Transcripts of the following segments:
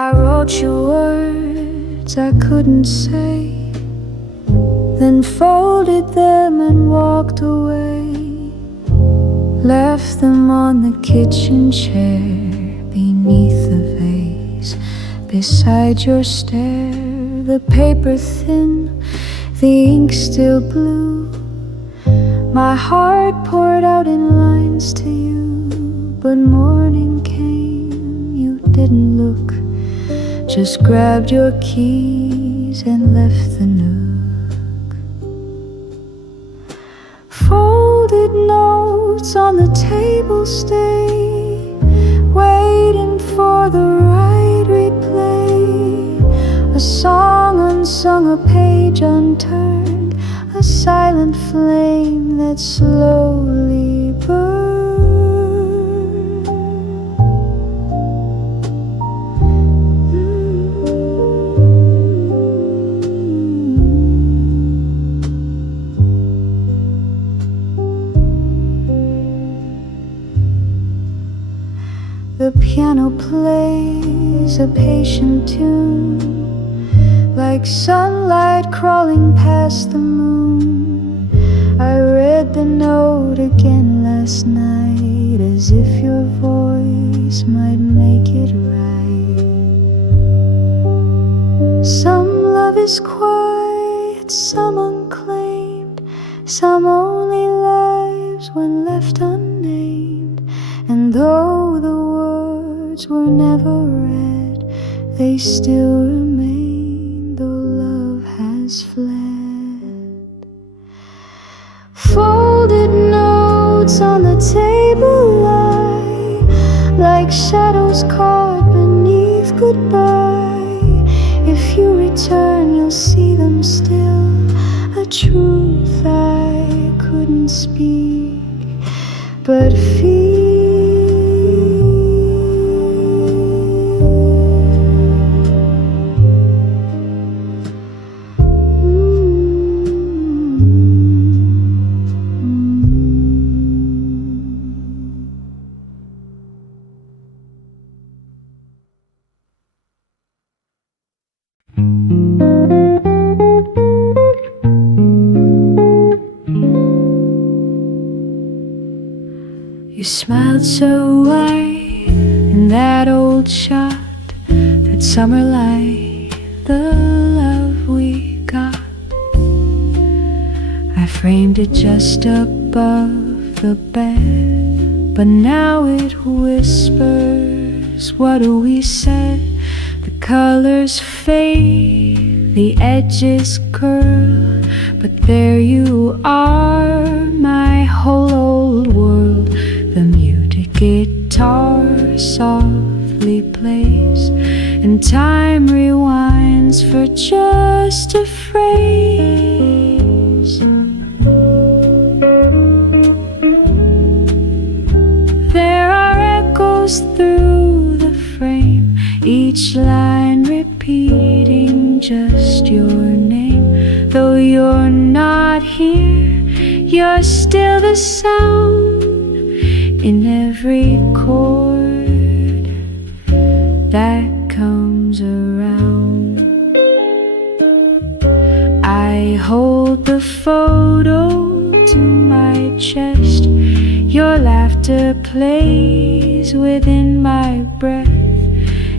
I wrote you words I couldn't say, then folded them and walked away. Left them on the kitchen chair, beneath the vase, beside your stair. The paper thin, the ink still blue. My heart poured out in lines to you, but morning came, you didn't look, just grabbed your keys and left the nook. Folded notes on the table stay, waiting for the right replay. A song unsung, a page unturned, a silent flame that slowly burned. The piano plays a patient tune, like sunlight crawling past the moon. I read the note again last night, as if your voice might make it right. Some love is quiet, some unclaimed, some only lives when left unnamed. And though the words were never read, they still remain, though love has fled. Folded notes on the table lie, like shadows caught beneath goodbye. If you return, you'll see them still, a truth I couldn't speak, but feel. You smiled so wide in that old shot, that summer light, the love we got. I framed it just above the bed, but now it whispers, what do we say? The colors fade, the edges curl, but there you are, my whole old world. The muted guitar softly plays, and time rewinds for just a phrase. There are echoes through the frame, each line repeating just your name. Though you're not here, you're still the sound in every chord that comes around. I hold the photo to my chest, your laughter plays within my breath.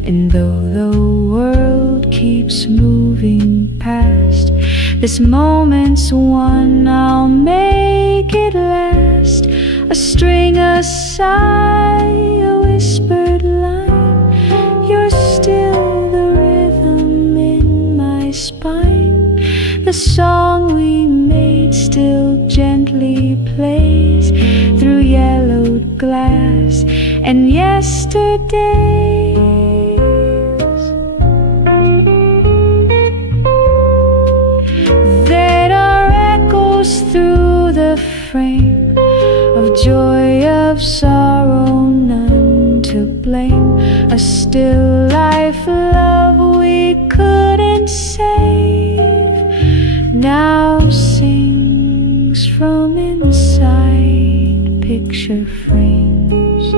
And though the world keeps moving past, this moment's one, I'll make it last. A string, a sigh, a whispered line, you're still the rhythm in my spine. The song we made still gently plays through yellowed glass and yesterdays. There are echoes through the frame, of joy, of sorrow, none to blame. A still life, love we couldn't save, now sings from inside picture frames.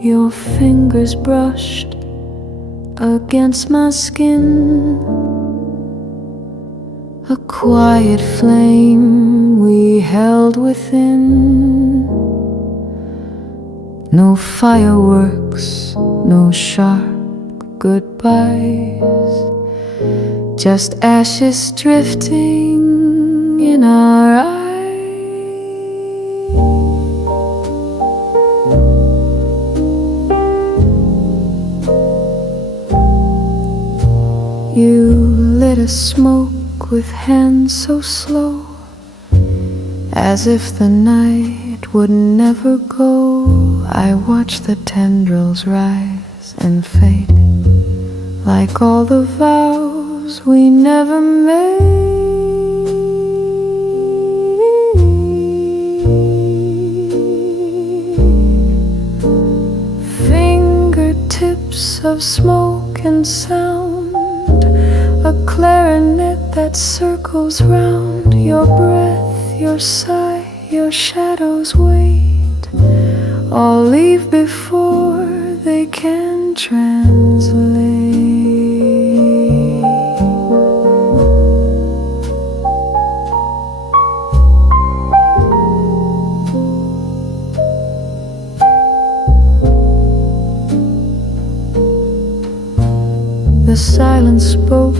Your fingers brushed against my skin, a quiet flame we held within. No fireworks, no sharp goodbyes, just ashes drifting in our eyes. You lit a smoke with hands so slow, as if the night would never go. I watched the tendrils rise and fade, like all the vows we never made. Fingertips of smoke and sound, a clarinet that circles round. Your breath, your sigh, your shadows wait, all leave before they can translate. The silence spoke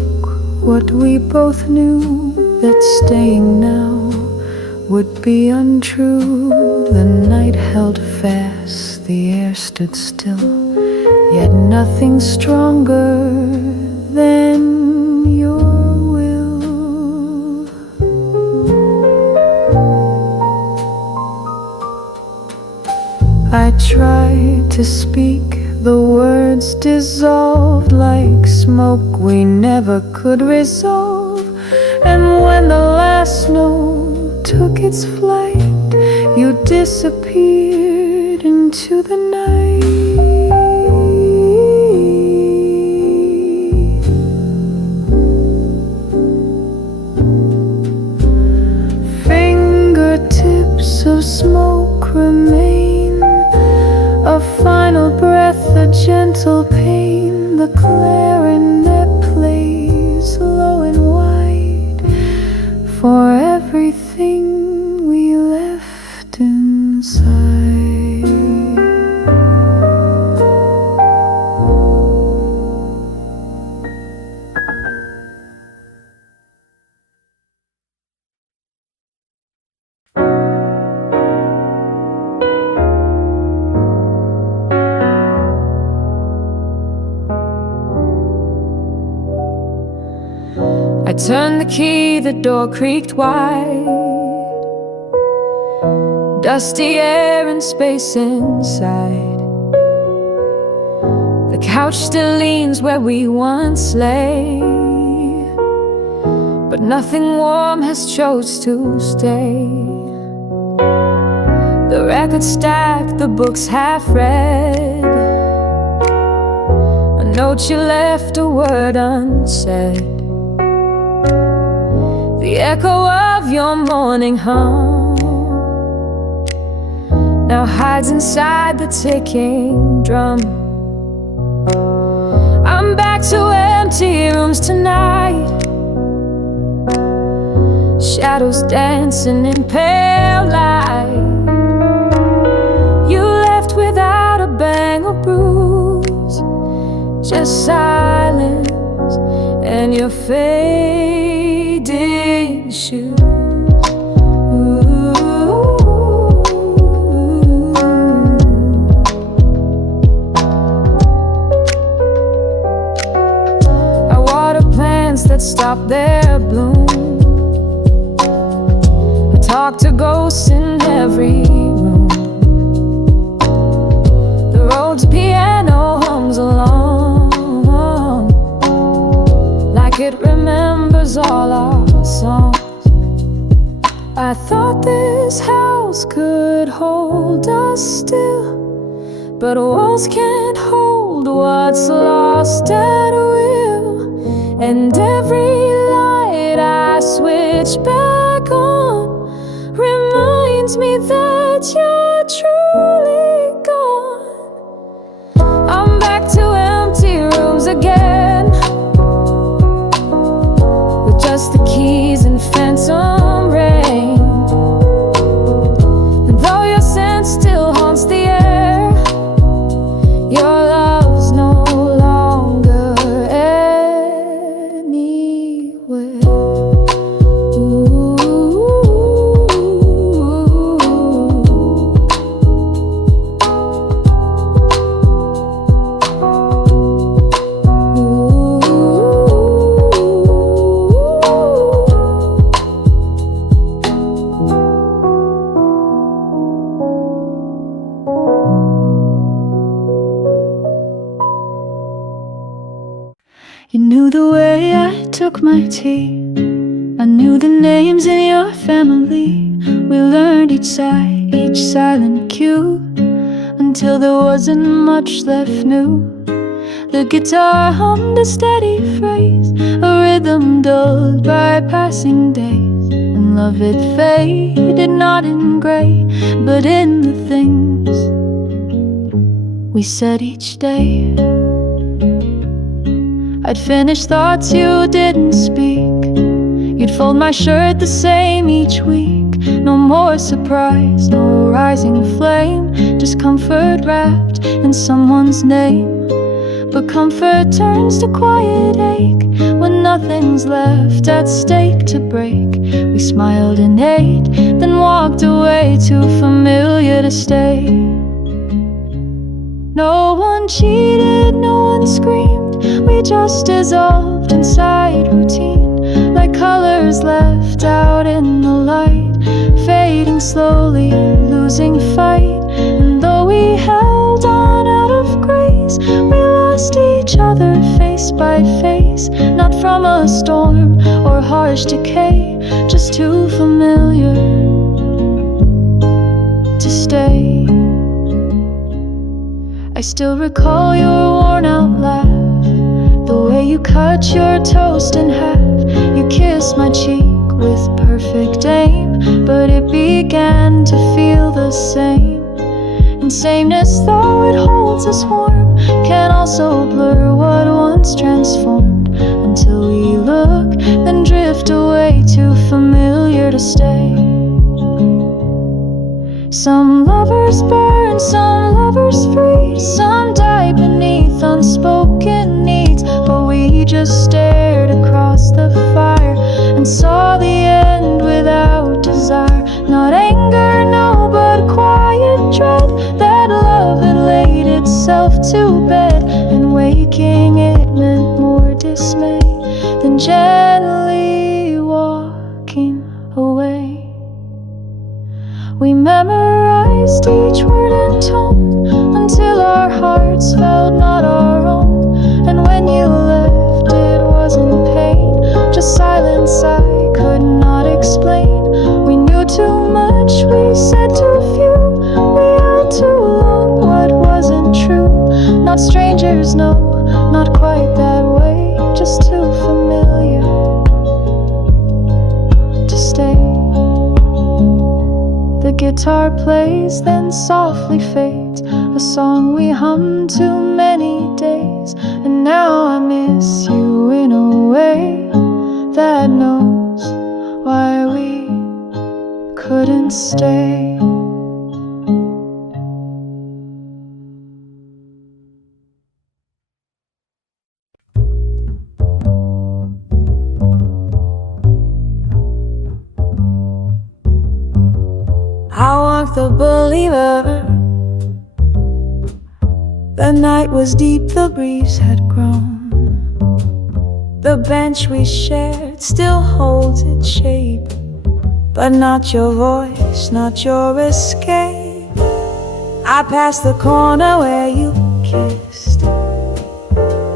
what we both knew, that staying now would be untrue. The night held fast, the air stood still, yet nothing stronger than your will. I tried to speak, the words dissolved like smoke we never could resolve. And when the last note took its flight, you disappeared into the night. Fingertips of smoke remain, a final breath, a gentle pain. The clarinet plays low and wide for everything we left inside. I turned the key, the door creaked wide. Dusty air and space inside. The couch still leans where we once lay, but nothing warm has chose to stay. The record stacked, the books half read, a note you left, a word unsaid. The echo of your morning hum now hides inside the ticking drum. I'm back to empty rooms tonight, shadows dancing in pale light. You left without a bang or bruise, just silence and your fading shoes. I water plants that stop their bloom. I talk to ghosts in every room. The road's piano hums along, like it remembers all our songs. I thought this house could hold us still, but walls can't hold what's lost at will. And every light I switch back on reminds me that you're truly gone. the way I took my tea. I knew the names in your family. We learned each side, each silent cue, until there wasn't much left new. The guitar hummed a steady phrase, a rhythm dulled by passing days, and love it faded, not in grey, but in the things we said each day. I'd finish thoughts you didn't speak. You'd fold my shirt the same each week. No more surprise, no rising flame, just comfort wrapped in someone's name. But comfort turns to quiet ache when nothing's left at stake to break. We smiled and ate, then walked away, too familiar to stay. No one cheated, no one screamed. We just dissolved inside routine, like colors left out in the light, fading slowly, losing fight. And though we held on out of grace, we lost each other face by face, not from a storm or harsh decay, just too familiar to stay. I still recall your worn out laugh, the way you cut your toast in half. You kissed my cheek with perfect aim, but it began to feel the same. And sameness, though it holds us warm, can also blur what once transformed, until we look, then drift away, too familiar to stay. Some lovers burn, some lovers freeze, some die beneath unspoken needs. But we just stared across the fire and saw the end without desire. Not anger, no, but quiet dread, that love had laid itself to bed, and waking it meant more dismay than gently walking away. We memorized each word and tone until our hearts felt not our own. And when you left, it wasn't pain, just silence I could not explain. We knew too much, we said too few, we held too long what wasn't true. Not strangers, no, not quite that way, just too familiar to stay. The guitar plays, then softly fades, a song we hummed too many days. And now I miss you in a way that knows why we couldn't stay. I walked the boulevard. The night was deep, the breeze had grown. The bench we shared still holds its shape, but not your voice, not your escape. I passed the corner where you kissed.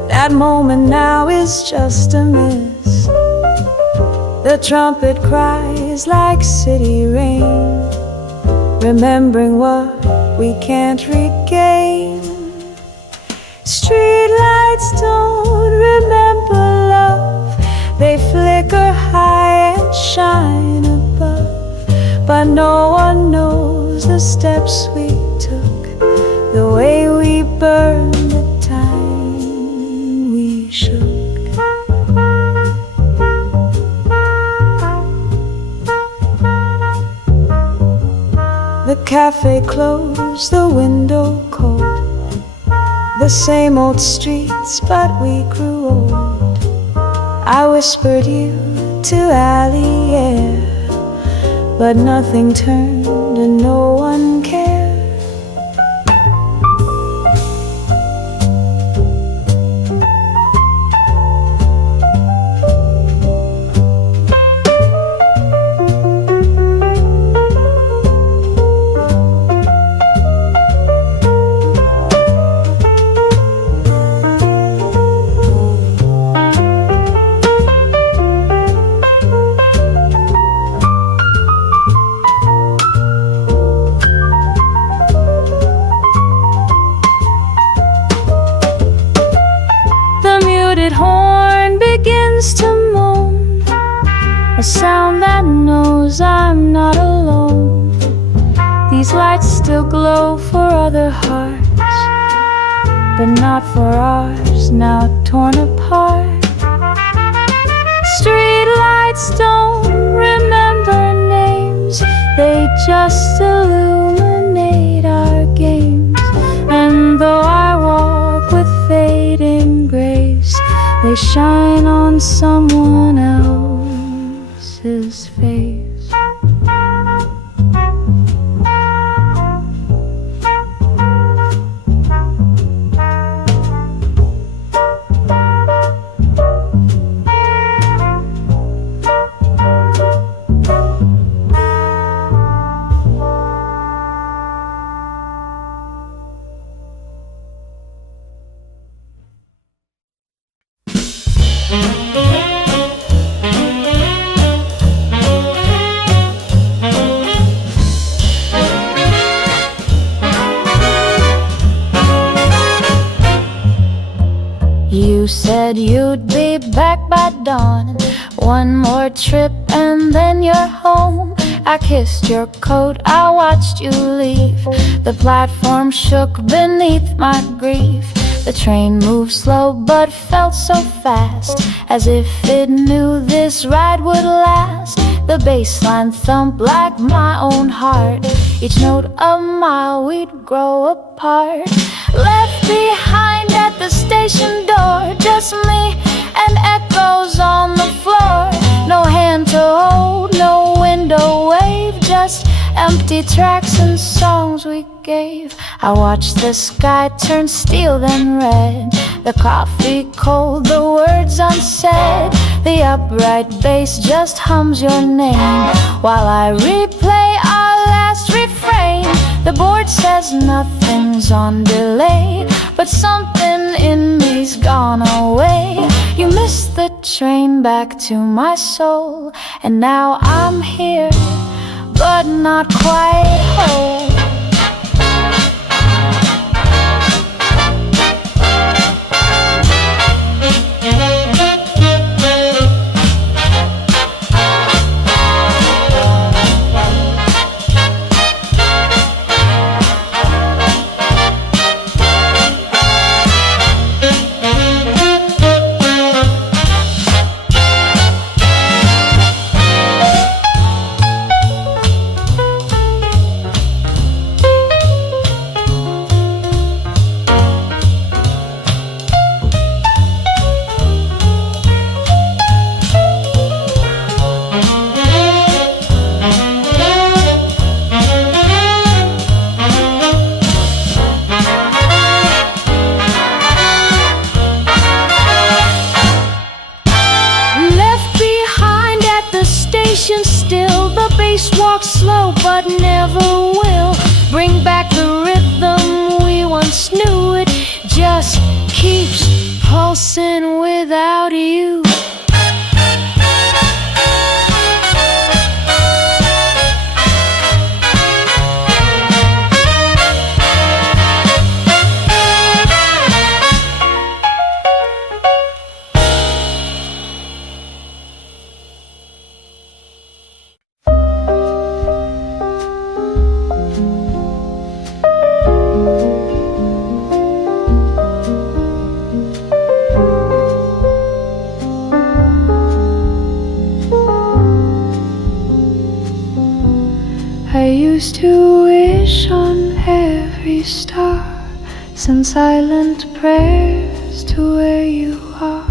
That moment now is just a miss. The trumpet cries like city rain, remembering what we can't regain. Streetlights don't remember love, they flicker high and shine above. But no one knows the steps we took, the way we burned, the time we shook. The cafe closed, the window cold, the same old streets, but we grew old. I whispered you to alley air, but nothing turned and no one cared. a sound that knows I'm not alone. These lights still glow for other hearts, but not for ours, now torn apart. Street lights don't remember names, they just illuminate our games. And though I walk with fading grace, they shine on someone else's face. You said you'd be back by dawn. One more trip and then you're home. I kissed your coat, I watched you leave. The platform shook beneath my grief. The train moved slow but felt so fast, as if it knew this ride would last. The bass line thumped like my own heart. Each note a mile, we'd grow apart. Left behind at the station door, just me and echoes on the floor. No hand to hold, no window wave, just empty tracks and songs we gave. I watched the sky turn steel then red, the coffee cold, the words unsaid. The upright bass just hums your name while I replay our last refrain. The board says nothing's on delay, but something in me's gone away. You missed the train back to my soul, and now I'm here, but not quite whole. Still, the bass walks slow but never will bring back the rhythm we once knew. It just keeps pulsing without you. I used to wish on every star, send silent prayers to where you are.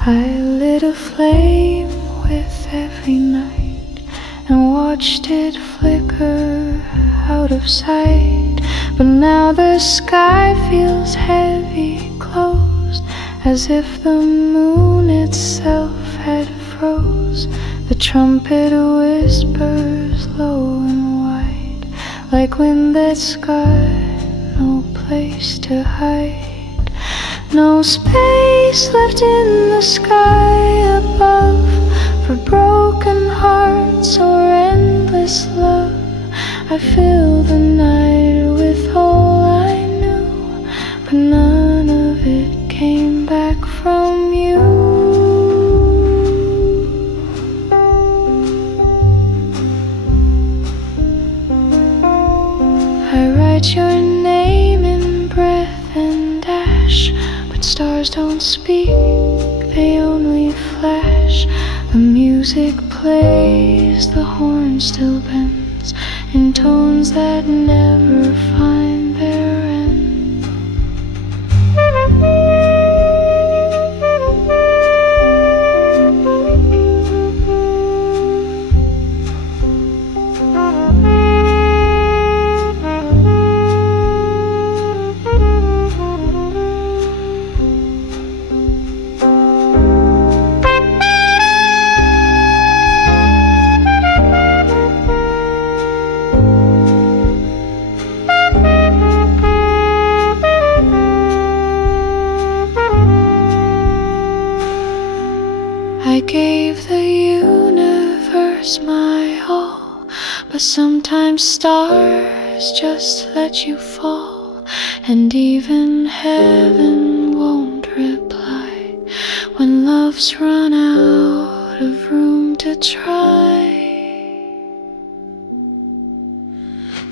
I lit a flame with every night and watched it flicker out of sight. But now the sky feels heavy closed, as if the moon itself had froze. The trumpet whispers low and wide, like wind that's got no place to hide. No space left in the sky above for broken hearts or endless love. I filled the night with all I knew, but none of it came back from you. stars don't speak, they only flash. The music plays, the horn still bends in tones that never find their end. I gave the universe my all, but sometimes stars just let you fall, and even heaven won't reply when love's run out of room to try.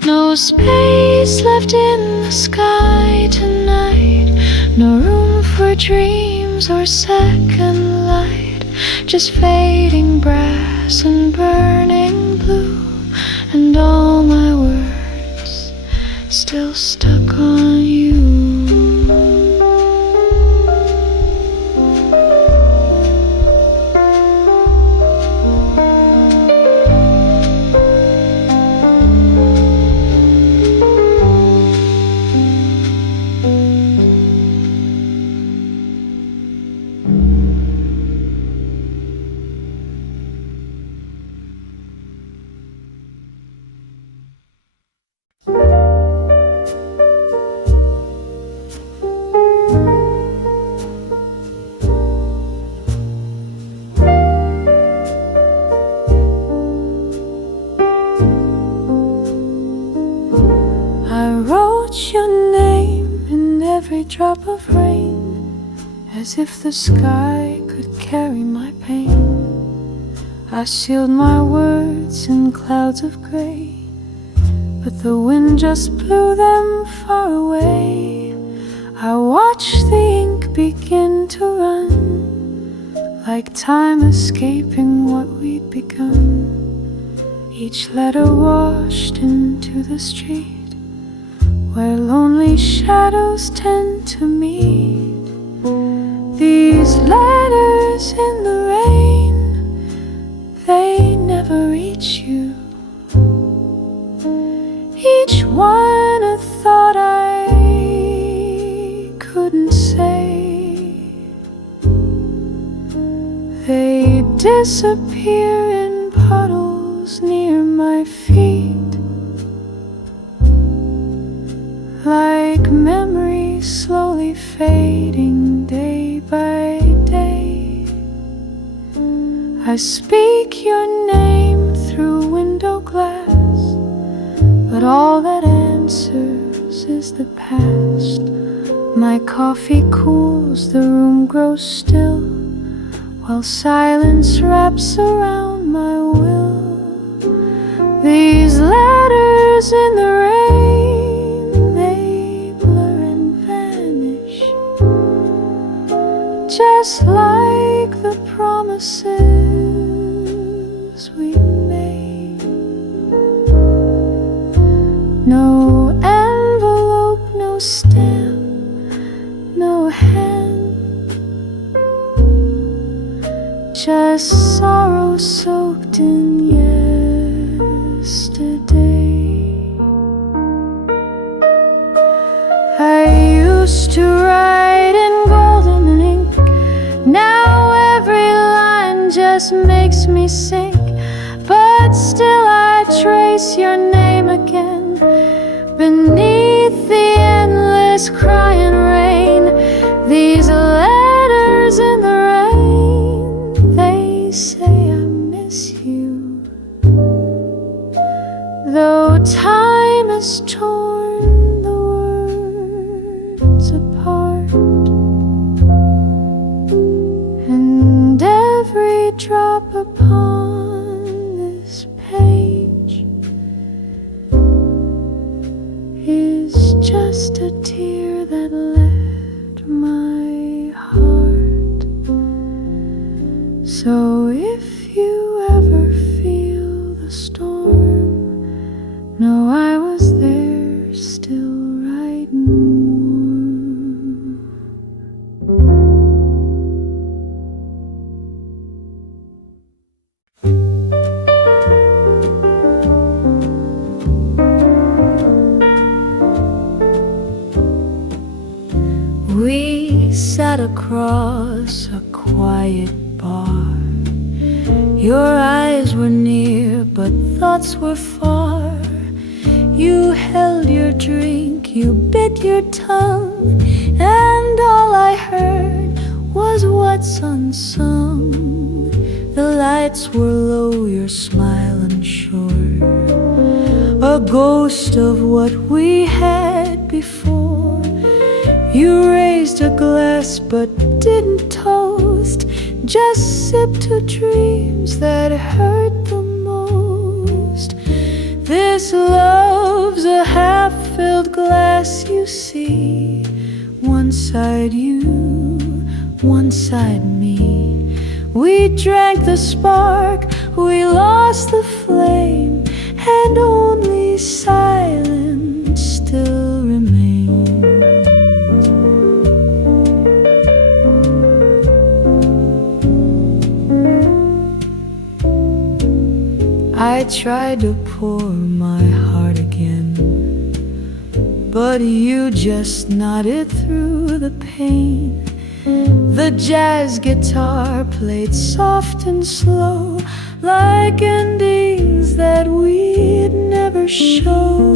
No space left in the sky tonight, no room for dreams or second light, just fading brass and burning blue, and all my words still stuck on you. Your name in every drop of rain, as if the sky could carry my pain. I sealed my words in clouds of gray, but the wind just blew them far away. I watched the ink begin to run, like time escaping what we'd begun. Each letter washed into the street, where lonely shadows tend to meet. These letters in the rain, they never reach you. Each one a thought I couldn't say. They disappear in puddles near my feet, like memories slowly fading day by day. I speak your name through window glass, but all that answers is the past. My coffee cools, the room grows still, while silence wraps around my will. These letters in the rain, they blur and vanish, just like the promises we made. No envelope, no stamp, no hand, just sorrow soaked in yesterday. I used to write in golden ink, now every line just makes me sink. But still I trace your name again, beneath the endless crying rain. These letters in the rain, they say I miss you, though time has torn the words apart, and every drop upon this page is just a tear that left my heart. So if you ever feel the storm, know I was there, still riding warm. We sat across a quiet bar. Your eyes were near, but thoughts were far. You held your drink, you bit your tongue, and all I heard was what's unsung. The lights were low, your smile unsure, a ghost of what we had before. You raised a glass but didn't toast, just sipped to dreams that hurt the most. This love's a half-filled glass, you see. One side you, one side me. We drank the spark, we lost the flame, and only silence still remains. I tried to pour my heart again, but you just nodded through the pain. The jazz guitar played soft and slow, like endings that we'd never show.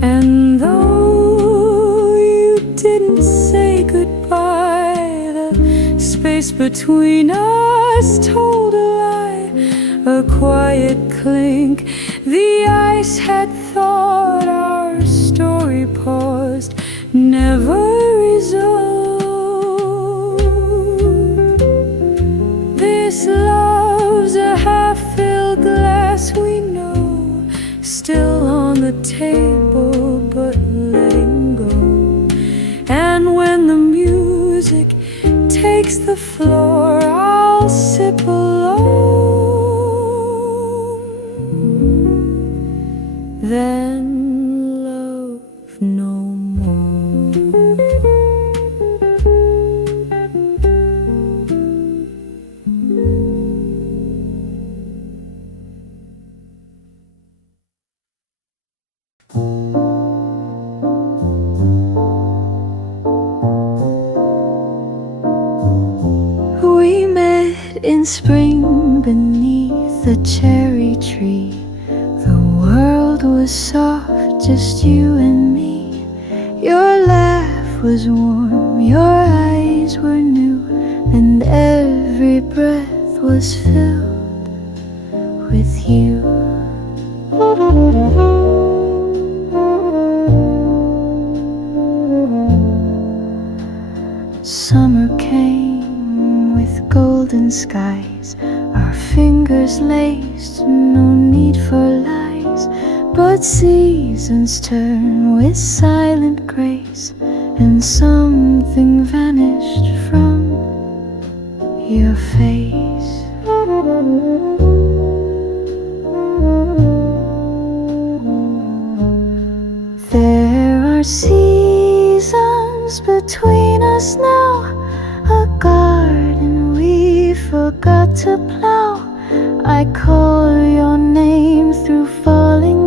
And though you didn't say goodbye, the space between us told a lie. A quiet clink, the ice had thought our story paused, never resolved. This love's a half-filled glass, we know, still on the table, but letting go. And when the music takes the floor, I'll sip alone, then love no more. We met in spring beneath a cherry tree. The world was soft, just you and me. Your laugh was warm, your eyes were new, and every breath was filled with you. Summer came with golden skies, our fingers laced, no need for lies. But seasons turn with silent grace, and something vanished from your face. There are seasons between us now, a garden we forgot to plow. I call your name through falling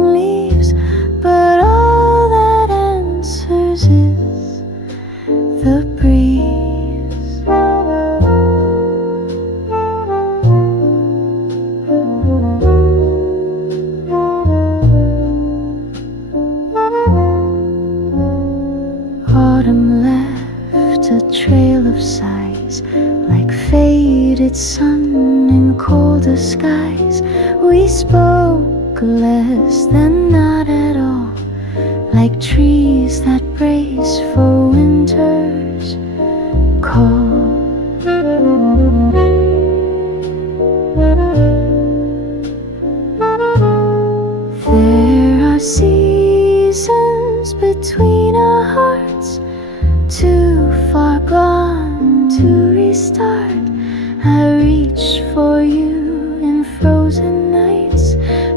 in colder skies. We spoke less than not at all, like trees that brace for winter's call. There are seasons between our hearts, too far gone to restart. I reach for you in frozen nights,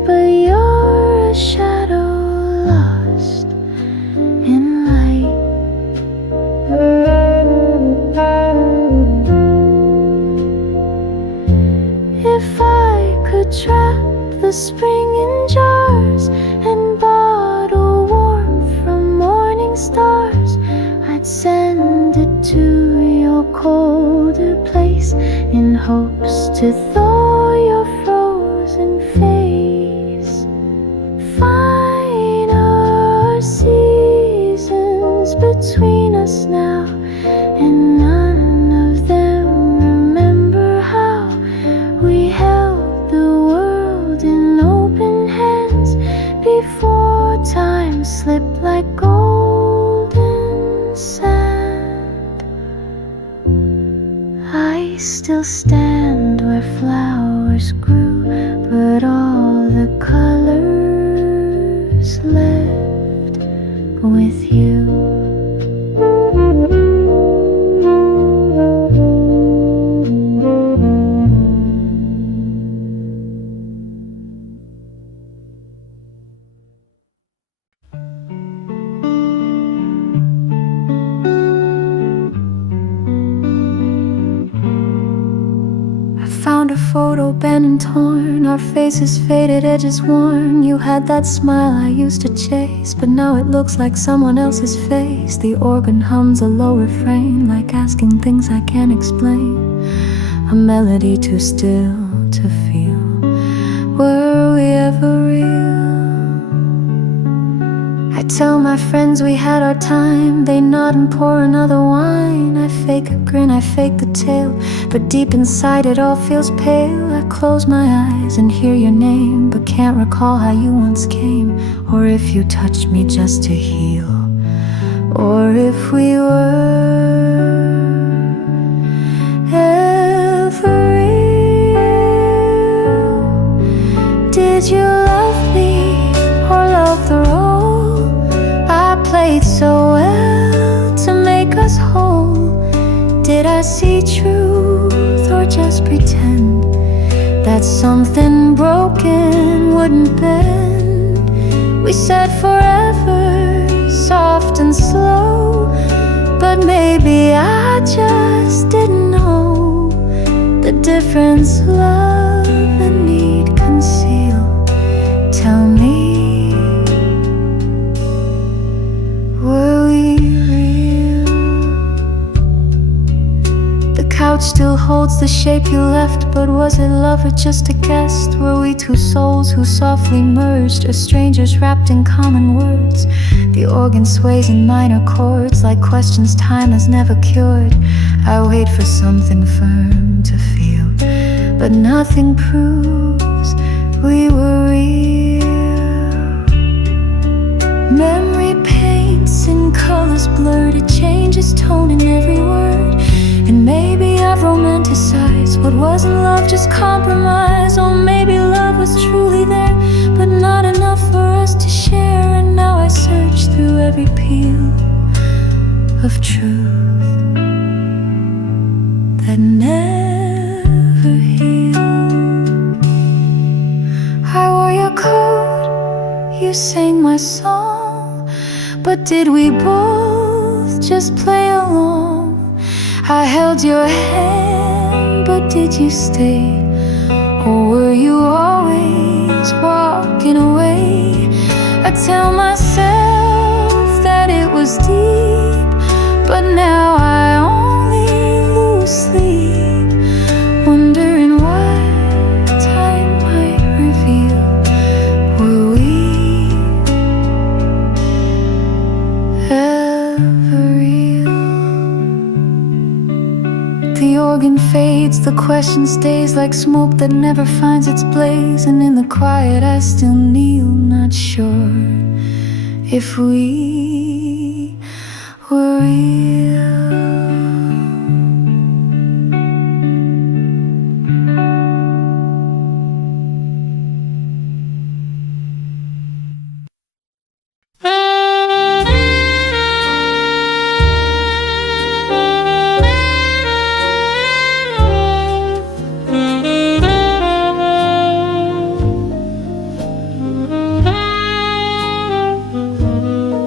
but you're a shadow lost in light. If I could trap the spring in jars and bottle warmth from morning stars, I'd send it to your colder place in hopes to thaw your frozen face. Finer seasons between us now, and none of them remember how we held the world in open hands before time slipped like golden sand. I still stand where flowers grew, but all the colors left with you. Found a photo bent and torn, our faces faded, edges worn. You had that smile I used to chase, but now it looks like someone else's face. The organ hums a low refrain, like asking things I can't explain. A melody too still to feel. Were we ever real? I tell my friends we had our time, they nod and pour another wine. I fake a grin, I fake the tale, but deep inside it all feels pale. I close my eyes and hear your name, but can't recall how you once came, or if you touched me just to heal, or if we were ever real. Did you love me or love the role I played so well to make us whole? Did I see truth or just pretend that something broken wouldn't bend? We said forever, soft and slow, but maybe I just didn't know the difference love and need conceal. Tell me, were we real? The couch still holds the shape you left, but was it love or just a guest? Were we two souls who softly merged, or strangers wrapped in common words? The organ sways in minor chords, like questions time has never cured. I wait for something firm to feel, but nothing proves we were real. Memory paints in colors blurred, it changes tone in every word. And maybe I've romanticized what wasn't love, just compromise. Or maybe love was truly there, but not enough for us to share. And now I search through every peel of truth that never healed. I wore your coat, you sang my song, but did we both just play along? I held your hand, but did you stay? Or were you always walking away? I tell myself that it was deep, but now I only lose sleep, wondering what time might reveal. Were we ever real? The organ fades, The question stays like smoke that never finds its blaze. And in the quiet I still kneel, not sure if we were real.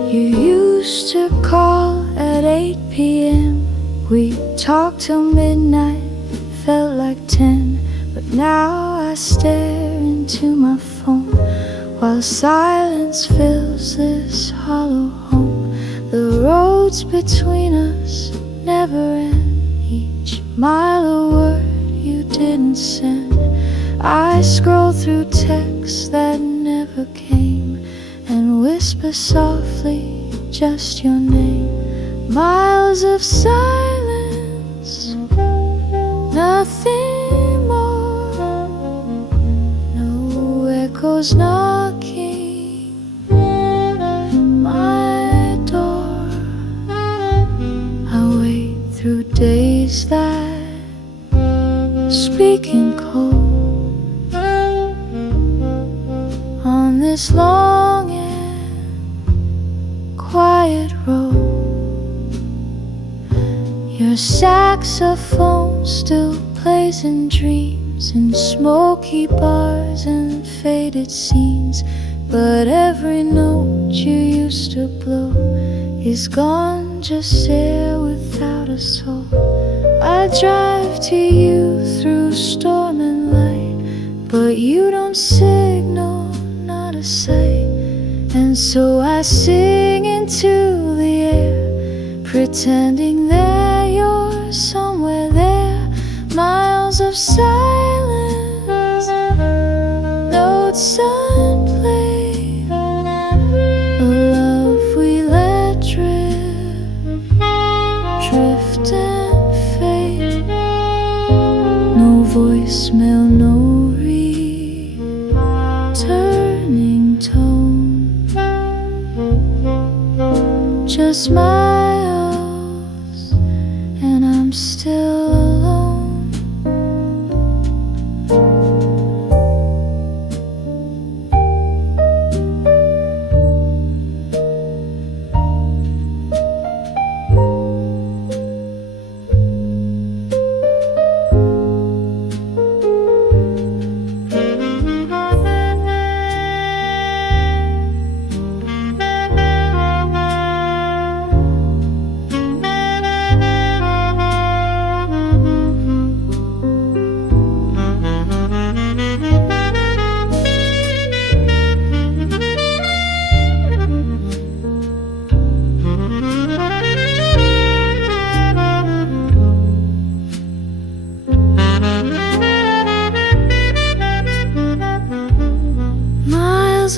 Used to call at 8 p.m. We talked till midnight, felt like 10. But now I stare into my phone while silence fills this hollow home. The roads between us never end. Each mile a word you didn't send. I scroll through texts that never came and whisper softly just your name. Miles of silence, nothing more. No echoes knocking my door. I wait through days that speak in code on this long quiet road. Your saxophone still plays in dreams, in smoky bars and faded scenes. But every note you used to blow is gone, just air without a soul. I drive to you through storm and light, but you don't signal, not a sight. And so I sing into the air, pretending that you're somewhere there. Miles of silence, notes unplayed, a love we let drift, drift and fade. No voicemail, no returning tone, just miles, and I'm still alone.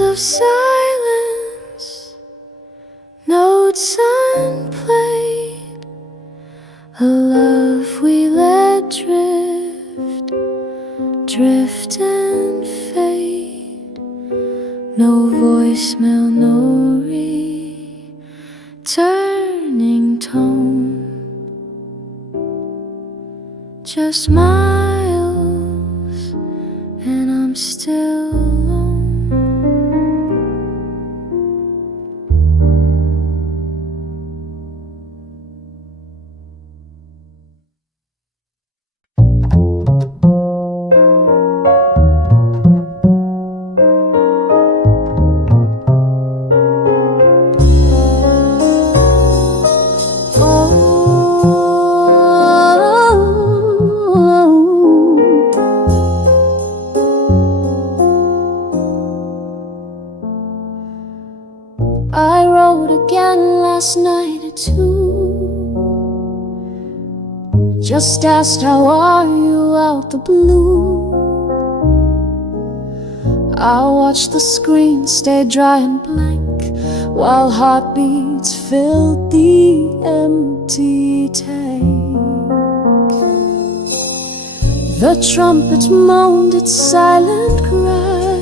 Of silence, notes unplayed, a love we let drift, drift and fade. No voicemail, no returning tone, just miles, and I'm still alone. I wrote again last night at 2. Just asked how are you out the blue. I watched the screen stay dry and blank while heartbeats filled the empty tank. The trumpet moaned its silent cry,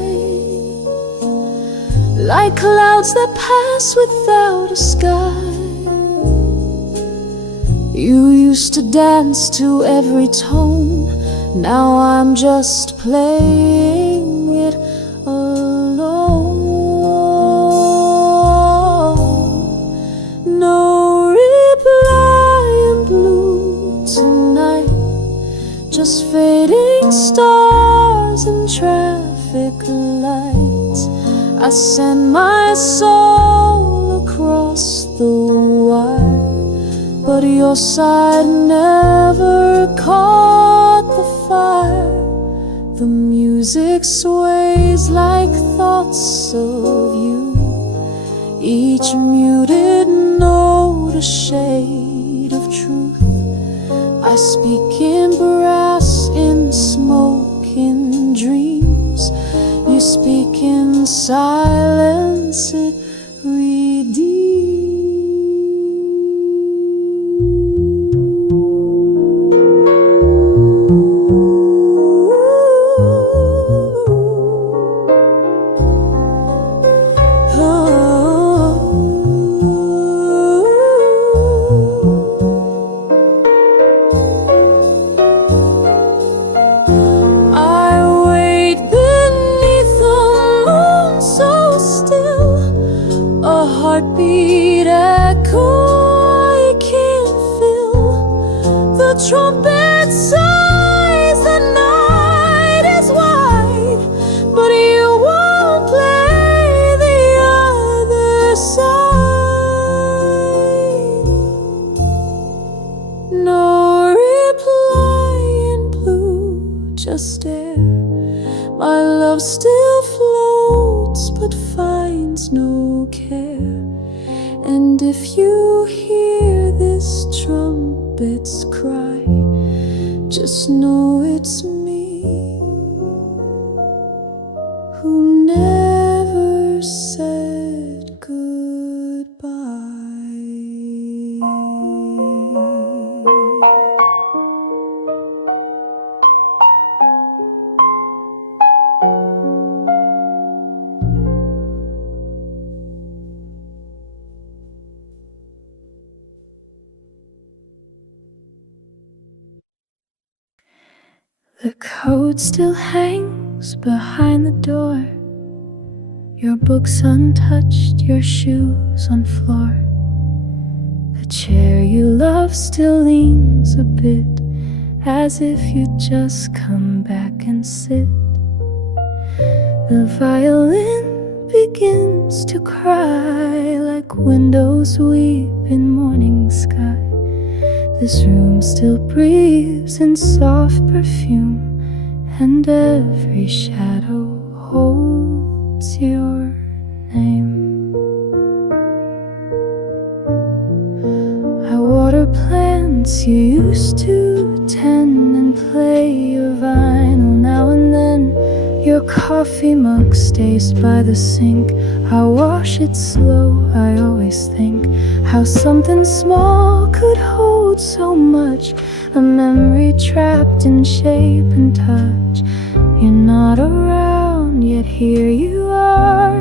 like clouds that pass without a sky. You used to dance to every tone, now I'm just playing it alone. No reply in blue tonight, just fading stars and traffic lights. I send my soul across the wire, but your side never caught the fire. The music sways like thoughts of you, each muted note a shade of truth. I speak in brass, in smoke, in dreams. You speak in silence, it redeems. Heartbeat echo I can't feel. The trumpet sighs, the night is wide, but you won't play the other side. No reply in blue, just stare. My love still floats but finds no care. And if you hear this trumpet's cry, just know it's me who never said goodbye. The coat still hangs behind the door, your books untouched, your shoes on floor. The chair you love still leans a bit, as if you'd just come back and sit. The violin begins to cry, like windows weep in morning sky. This room still breathes in soft perfume, and every shadow holds your name. I water plants you used to tend and play your vinyl now and then. Your coffee mug stays by the sink. I wash it slow, I always think how something small could hold so much. A memory trapped in shape and touch. You're not around, yet here you are,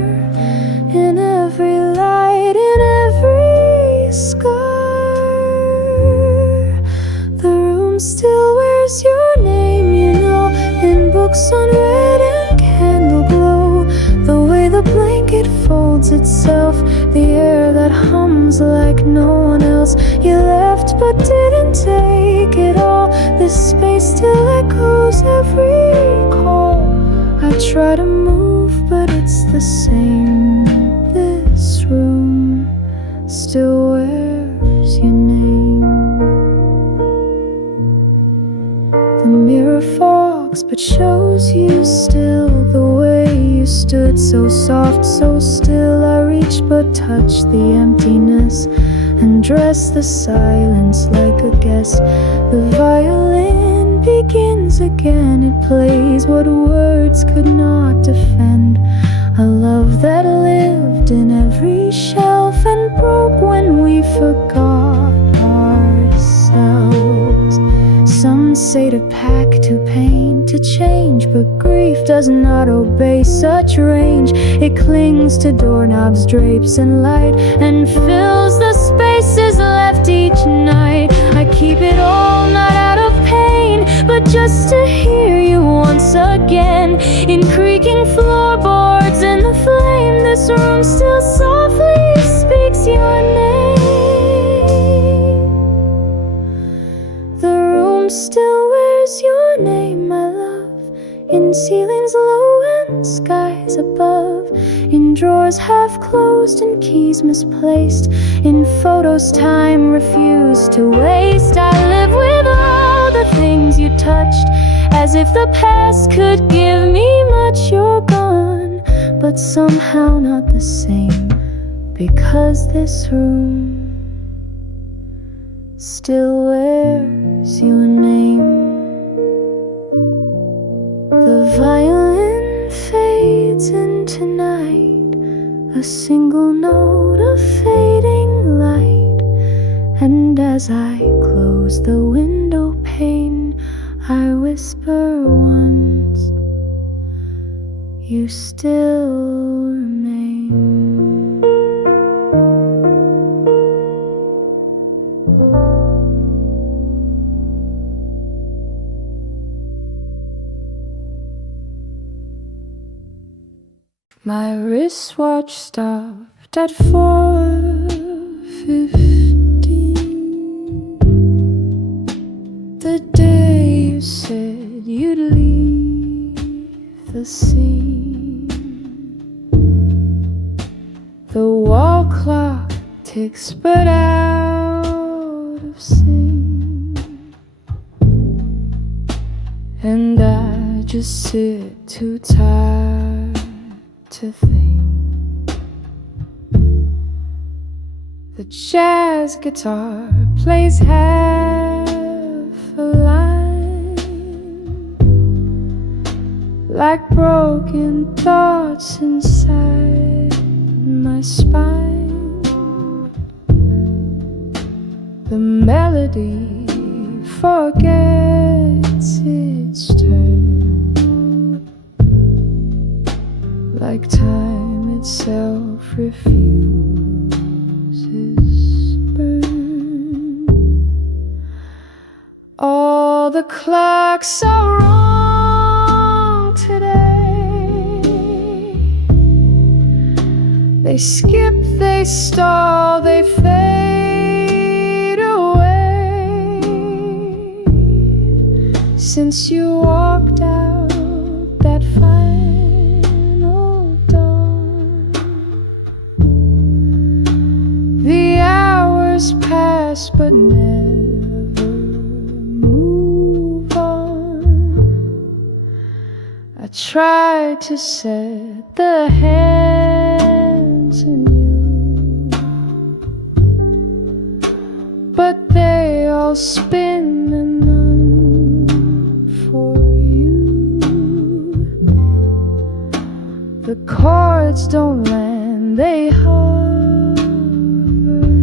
in every light, in every scar. The room still wears your name, you know, in books unread and candle glow. The way the blanket folds itself, the air that hums like no one else. You left but didn't take it all. This space still echoes every call. I try to move, but it's the same. This room still wears your name. The mirror fogs but shows you still the way you stood, so soft, so still. I reach but touch the emptiness and dress the silence like a guest. The violin begins again, it plays what words could not defend. A love that lived in every shelf and broke when we forgot ourselves. Some say to pack, to paint, to change, but grief does not obey such range. It clings to doorknobs, drapes, and light, and fills the spaces left each night. I keep it all not out of pain, but just to hear you once again. In creaking floorboards in the flame, this room still softly speaks your name. The room still wears your name, my love, in ceilings low and skies above, in drawers half closed and keys misplaced, in photos time refused to waste. I live with all the things you touched, as if the past could give me much. You're gone, but somehow not the same, because this room still wears your name. The violin fades into night, a single note of fading light, and as I close the window pane, I whisper once, you still remain. My wristwatch stopped at 4:15. The day you said you'd leave the scene. The wall clock ticks but out of sync, and I just sit too tired to think. The jazz guitar plays half a line, like broken thoughts inside my spine. The melody forgets its turn, like time itself refuses burn. All the clocks are wrong today. They skip, they stall, they fade away. Since you walked out that final dawn, the hours pass but never move on. I tried to set the hands anew, but they all spin and none for you. The chords don't land, they hover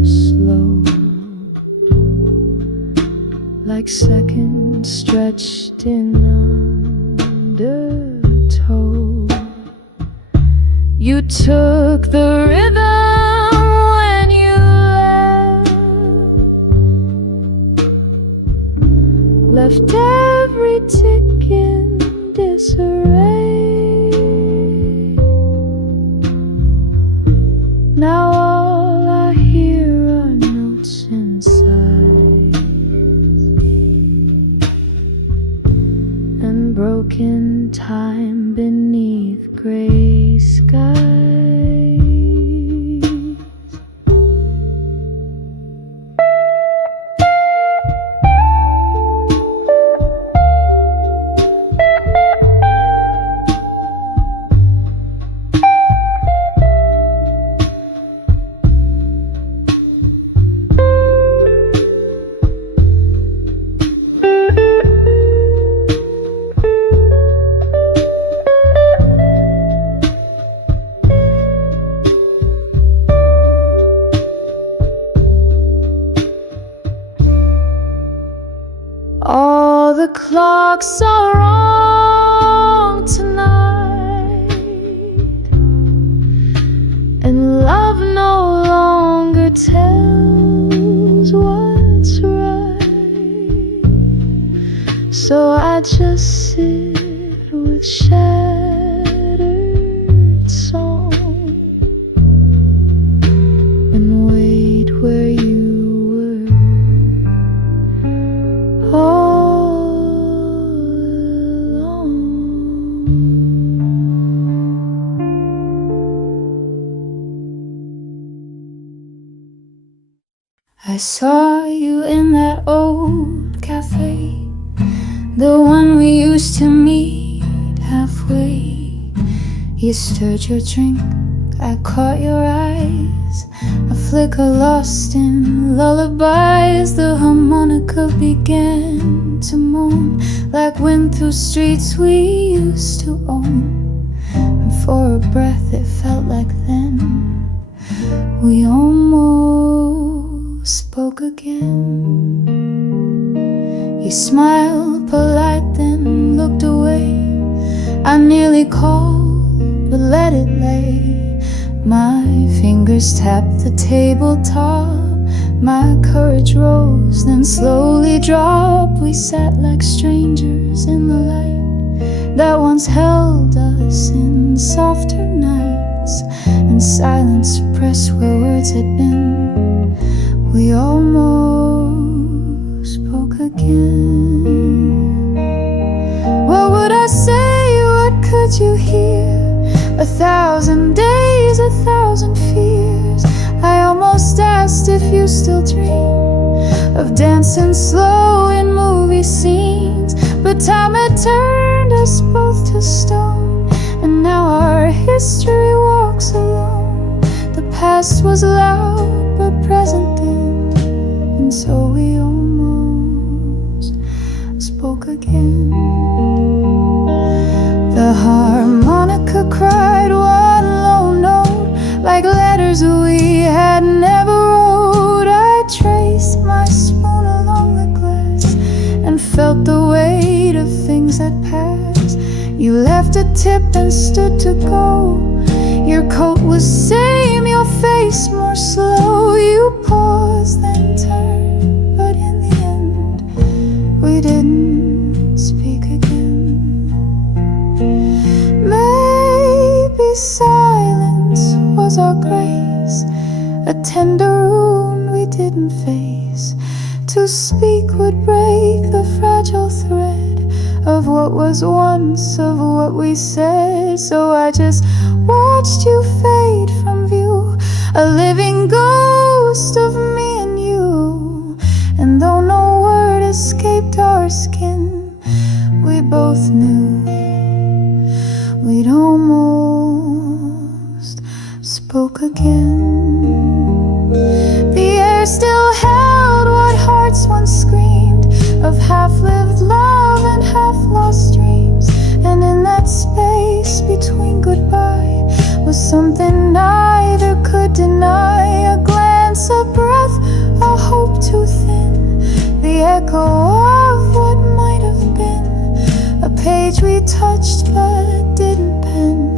slow, like seconds stretched in undertow. You took the rhythm when you left every tick in disarray. Now all I hear are notes and sighs, and broken time beneath gray skies. clocks are wrong tonight, and love no longer tells what's right. So I just sit with shattered song and wait where you were all along. I saw you in that old cafe, the one we used to meet halfway. You stirred your drink, I caught your eyes, a flicker lost in lullabies. The harmonica began to moan like wind through streets we used to own. And for a breath it felt like then we almost spoke again. You smiled polite, then looked away. I nearly called, but let it lay. My fingers tapped the tabletop. My courage rose, then slowly dropped. We sat like strangers in the light that once held us in softer nights, and silence pressed where words had been. We almost spoke again. What would I say? What could you hear? 1,000 days, 1,000 fears. I almost asked if you still dream of dancing slow in movie scenes, but time had turned us both to stone, and now our history walks alone. The past was loud, but present didn't, and so we almost spoke again. The harmonica cried one low note, like letters we had never wrote. I traced my spoon along the glass and felt the weight of things that passed. You left a tip and stood to go. Your coat was same, your face more slow. You paused, then turned, but in the end we didn't speak again. Maybe silence was our grace, a tender wound we didn't face. To speak would break the fragile thread of what was once, of what we said. So I just watched you fade from view, a living ghost of me and you. And though no word escaped our skin, we both knew we'd almost spoke again. The air still held what hearts once screamed of half-lived love and half-lost dreams. And in that space between goodbye was something neither could deny. A glance, a breath, a hope too thin, the echo of what might have been. A page we touched but didn't pen.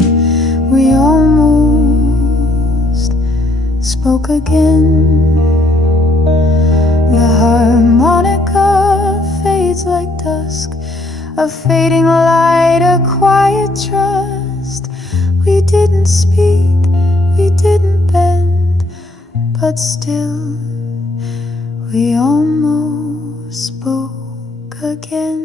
We almost spoke again. The harmonica fades like dusk, a fading light, a quiet trust. We didn't speak, we didn't bend, but still we almost spoke again.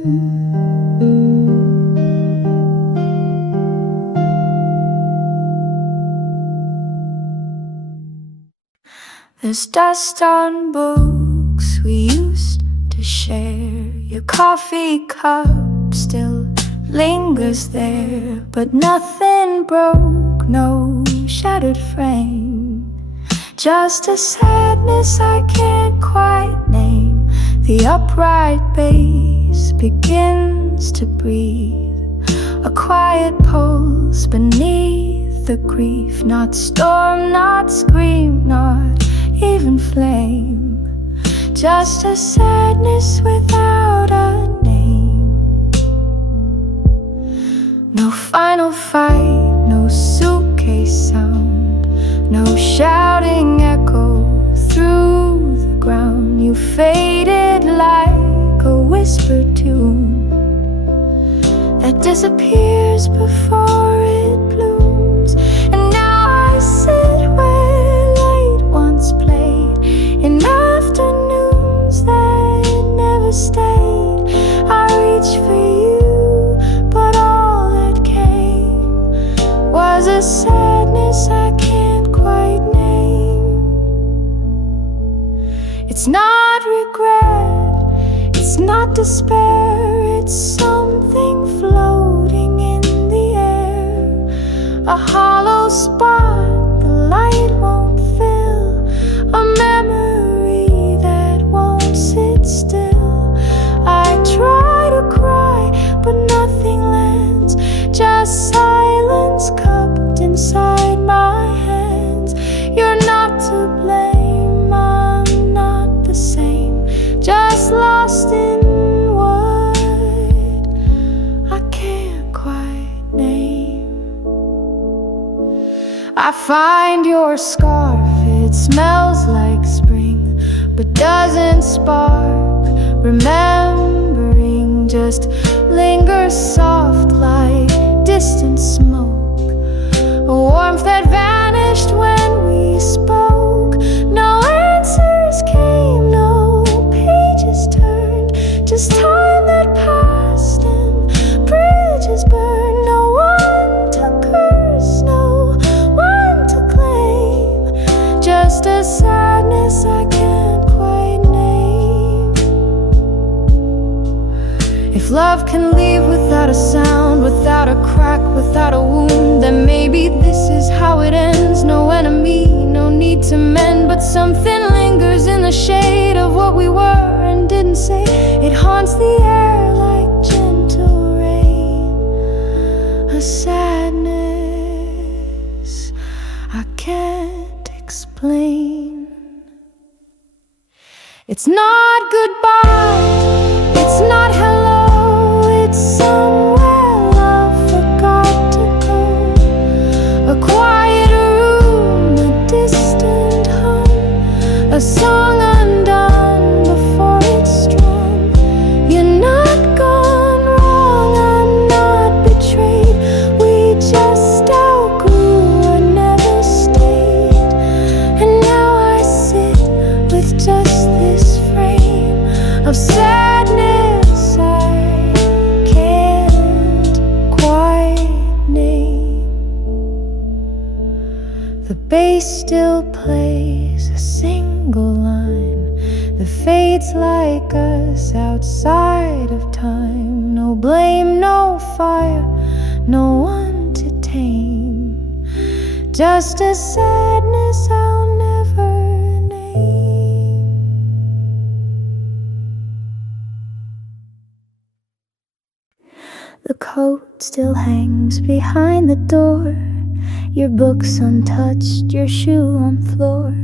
There's dust on books we used to share. Your coffee cup still lingers there, but nothing broke, no shattered frame. Just a sadness I can't quite name. The upright bass begins to breathe, a quiet pulse beneath the grief. Not storm, not scream, not even flame. Just a sadness without a name. No final fight, no suitcase sound, no shouting echo through the ground. You faded like a whispered tune that disappears before it blooms. And now I sit where light once played in afternoons that never stayed. I reach for you, but all that came was a sadness I can't quite name. It's not regret, it's not despair, it's something floating in the air. A hollow spot the light won't fill, a memory that won't sit still. I try to cry, but nothing lands, just silence cupped inside my hands. You're not to blame, I'm not the same, just lost in what I can't quite name. I find your scarf, it smells like spring, but doesn't spark. Remembering just lingers soft like distant smoke, a warmth that vanished when we spoke. No answers came, no pages turned, just time that passed and bridges burned. No one to curse, no one to claim, just a sadness I can't quite name. If love can leave without a sound, without a crack, without a wound, then maybe this is how it ends. No enemy, no need to mend, but something lingers in the shade of what we were and didn't say. It haunts the air like gentle rain, a sadness I can't explain. It's not goodbye, it's not hello, it's somewhere love forgot to go. A quiet room, a distant hum, a song undone before it's strung. You're not gone wrong, I'm not betrayed. We just outgrew what never stayed. And now I sit with just this frame of sadness I can't quite name. The bass still plays a single line that fades like us outside of time. No blame, no fire, no one to tame, just a sadness I'll never name. The coat still hangs behind the door, your books untouched, your shoe on floor.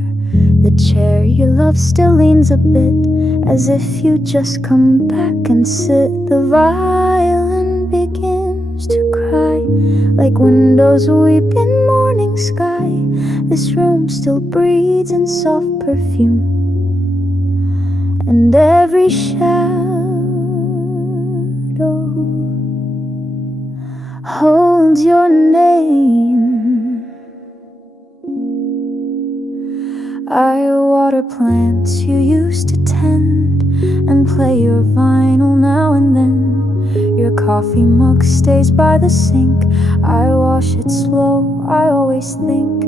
The chair you love still leans a bit, as if you just come back and sit. The violin begins to cry, like windows weep in morning sky. This room still breathes in soft perfume, and every shadow holds your name. I water plants you used to tend, and play your vinyl now and then. Your coffee mug stays by the sink, I wash it slow. I always think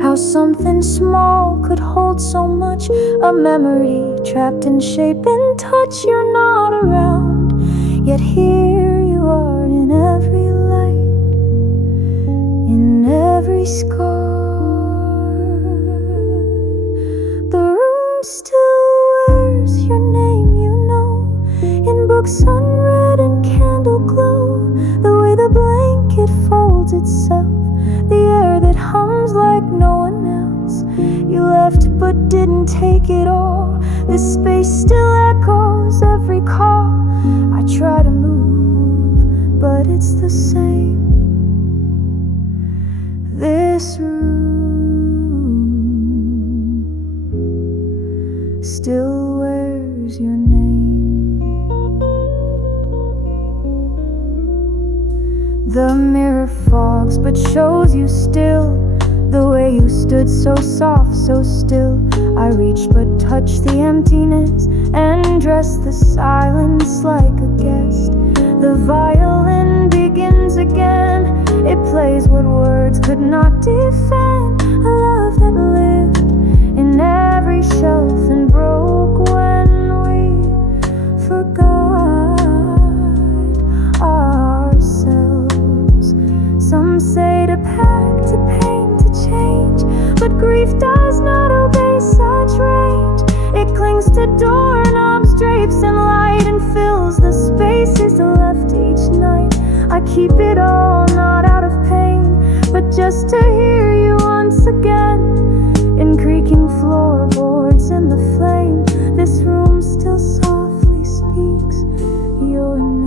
how something small could hold so much, a memory trapped in shape and touch. You're not around, yet here you are in every light, in every scar. The room still wears your name, you know, in books unread and candle glow. The way the blanket folds itself, the air that hums like no one else. You left but didn't take it all. This space still echoes every call. I try to move, but it's the same. The mirror fogs but shows you still, the way you stood so soft, so still. I reach but touch the emptiness and dress the silence like a guest. The violin begins again. It plays what words could not defend. A love that lived in every shelf and broke when we forgot ourselves. Some say to pack, to paint, to change, but grief does not obey such range. It clings to doorknobs, drapes in light, and fills the spaces left each night. I keep it all, not out of pain, but just to hear you once again. In creaking floorboards and the flame, this room still softly speaks your name.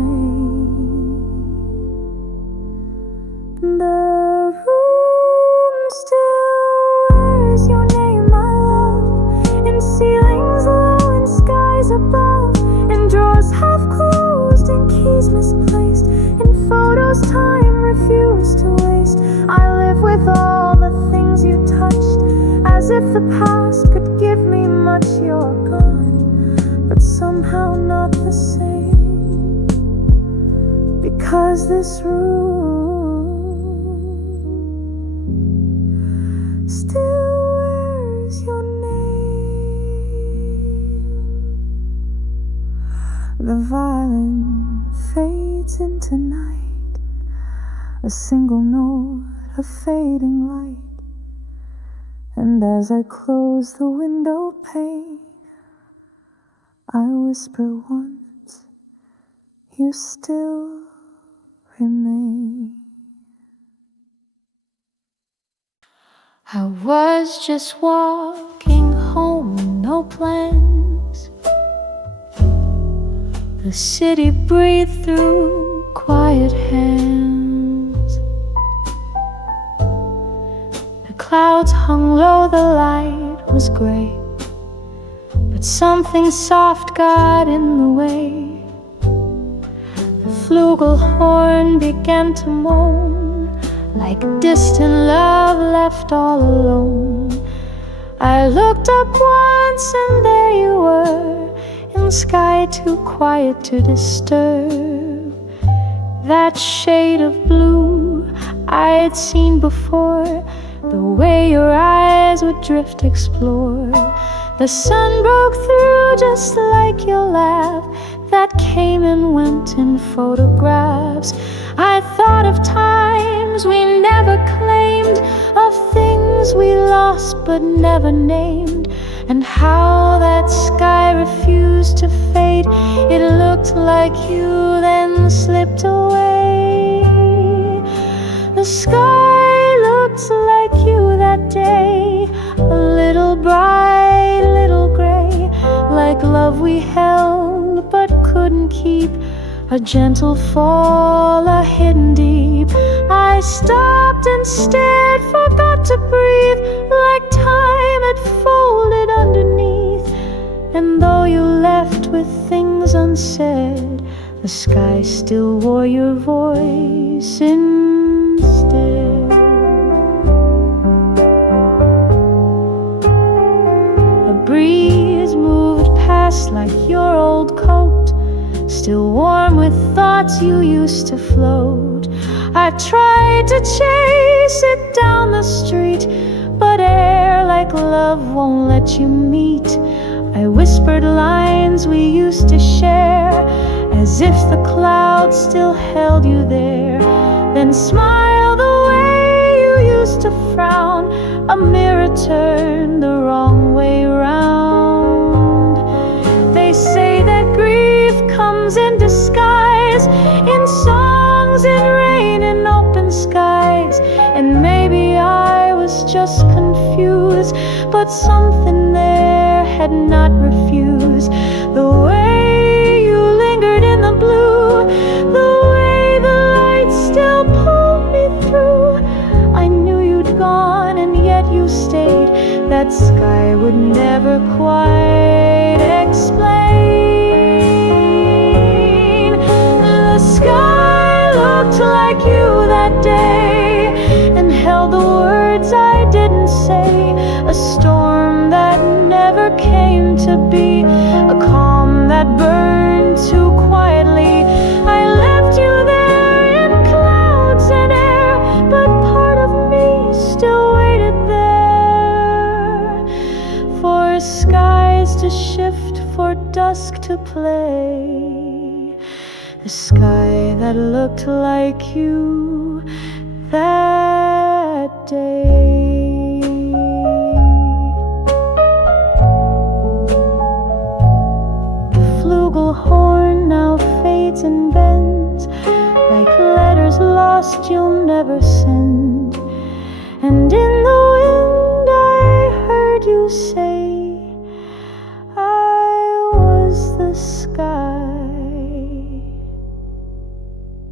The room still wears your name, my love, in ceilings low and skies above, in drawers half closed and keys misplaced, in photos time refused to waste. I live with all the things you touched, as if the past could give me much. You're gone, but somehow not the same, because this room still wears your name. The violin fades into night, a single note of fading light. And as I close the window pane, I whisper once, you still remain. I was just walking home, no plans. The city breathed through quiet hands. The clouds hung low, the light was gray, but something soft got in the way. The flugelhorn began to moan, like distant love left all alone. I looked up once and there you were, in sky too quiet to disturb. That shade of blue I'd seen before, the way your eyes would drift, explore. The sun broke through just like your laugh, that came and went in photographs. I thought of times we never claimed, of things we lost but never named, and how that sky refused to fade. It looked like you then slipped away. The sky looked like you that day, a little bright, little gray, like love we held but couldn't keep, a gentle fall, a hidden deep. I stopped and stared, forgot to breathe, like time had folded underneath. And though you left with things unsaid, the sky still wore your voice instead. A breeze moved past like your old coat, still warm with thoughts you used to float. I tried to chase it down the street, but air like love won't let you meet. I whispered lines we used to share, as if the clouds still held you there, then smiled the way you used to frown. A mirror turned the wrong way round. They say that grief comes in disguise, in songs, in rain, in open skies. And maybe I was just confused, but something there had not refused. The way you lingered in the blue, the way the light still pulled me through. I knew you'd gone and yet you stayed. That sky would never quite explain. The sky looked like you that day, and held the words I didn't say. A storm that never came to be, a calm that burned too quietly. I left you there in clouds and air, but part of me still waited there for skies to shift, for dusk to play. The sky that looked like you that day. The flugelhorn now fades and bends, like letters lost you'll never send. And in the wind I heard you say, I was the sky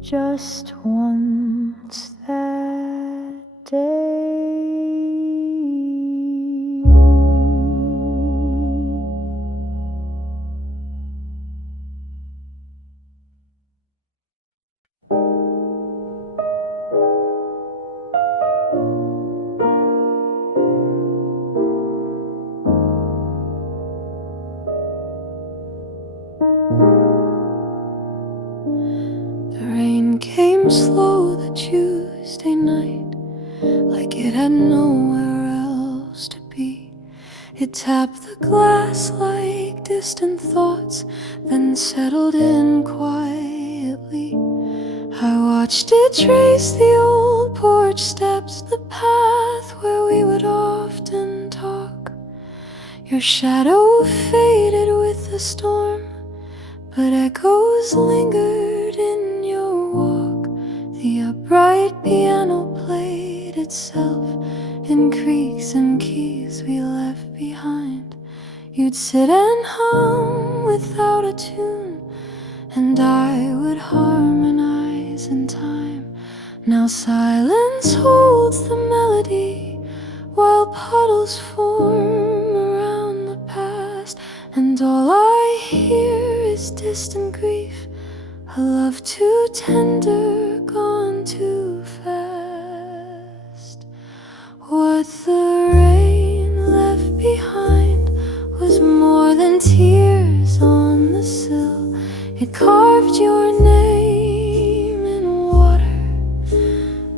just once that day. Came slow the Tuesday night, like it had nowhere else to be. It tapped the glass like distant thoughts, then settled in quietly. I watched it trace the old porch steps, the path where we would often talk. Your shadow faded with the storm, but echoes lingered in your walk. The upright piano played itself in creaks and keys we left behind. You'd sit and hum without a tune, and I would harmonize in time. Now silence holds the melody, while puddles form around the past, and all I hear is distant grief, a love too tender, gone too fast. What the rain left behind was more than tears on the sill. It carved your name in water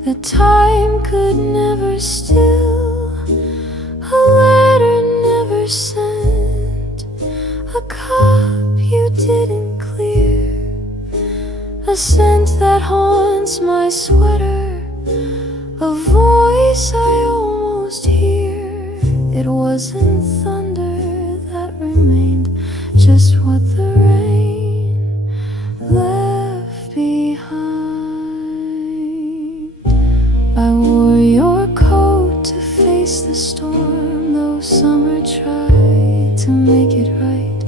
that time could never still. A letter never sent, a cup you didn't clear, a scent that haunts my sweater, a voice I almost hear. It wasn't thunder that remained, just what the rain left behind. I wore your coat to face the storm, though summer tried to make it right.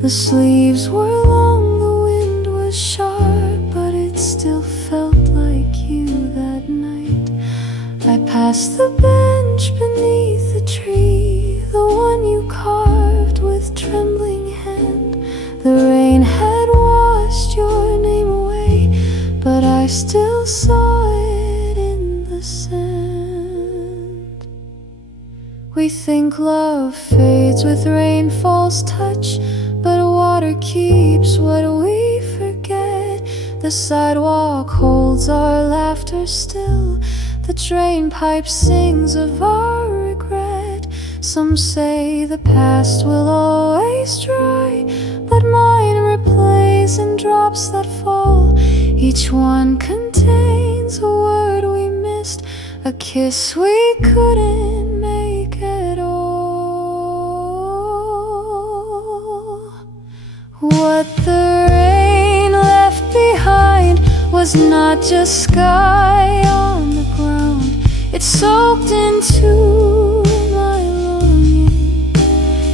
The sleeves were long, the wind was sharp, but it still felt like you that night. I passed the bench beneath the tree, the one you carved with trembling hand. The rain had washed your name away, but I still saw it in the sand. We think love fades with rainfall's touch, but water keeps what we forget. The sidewalk holds our laughter still, the drain pipe sings of our regret. Some say the past will always dry, but mine replays in drops that fall. Each one contains a word we missed, a kiss we couldn't make at all. What the rain left behind was not just sky on the ground. It soaked into my longing.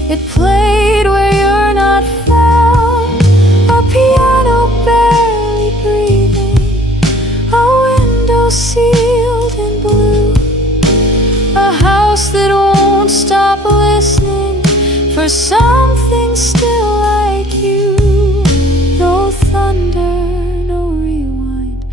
It played where you're not found, a piano barely breathing, a window sealed in blue, a house that won't stop listening for something still like you. No thunder, no rewind,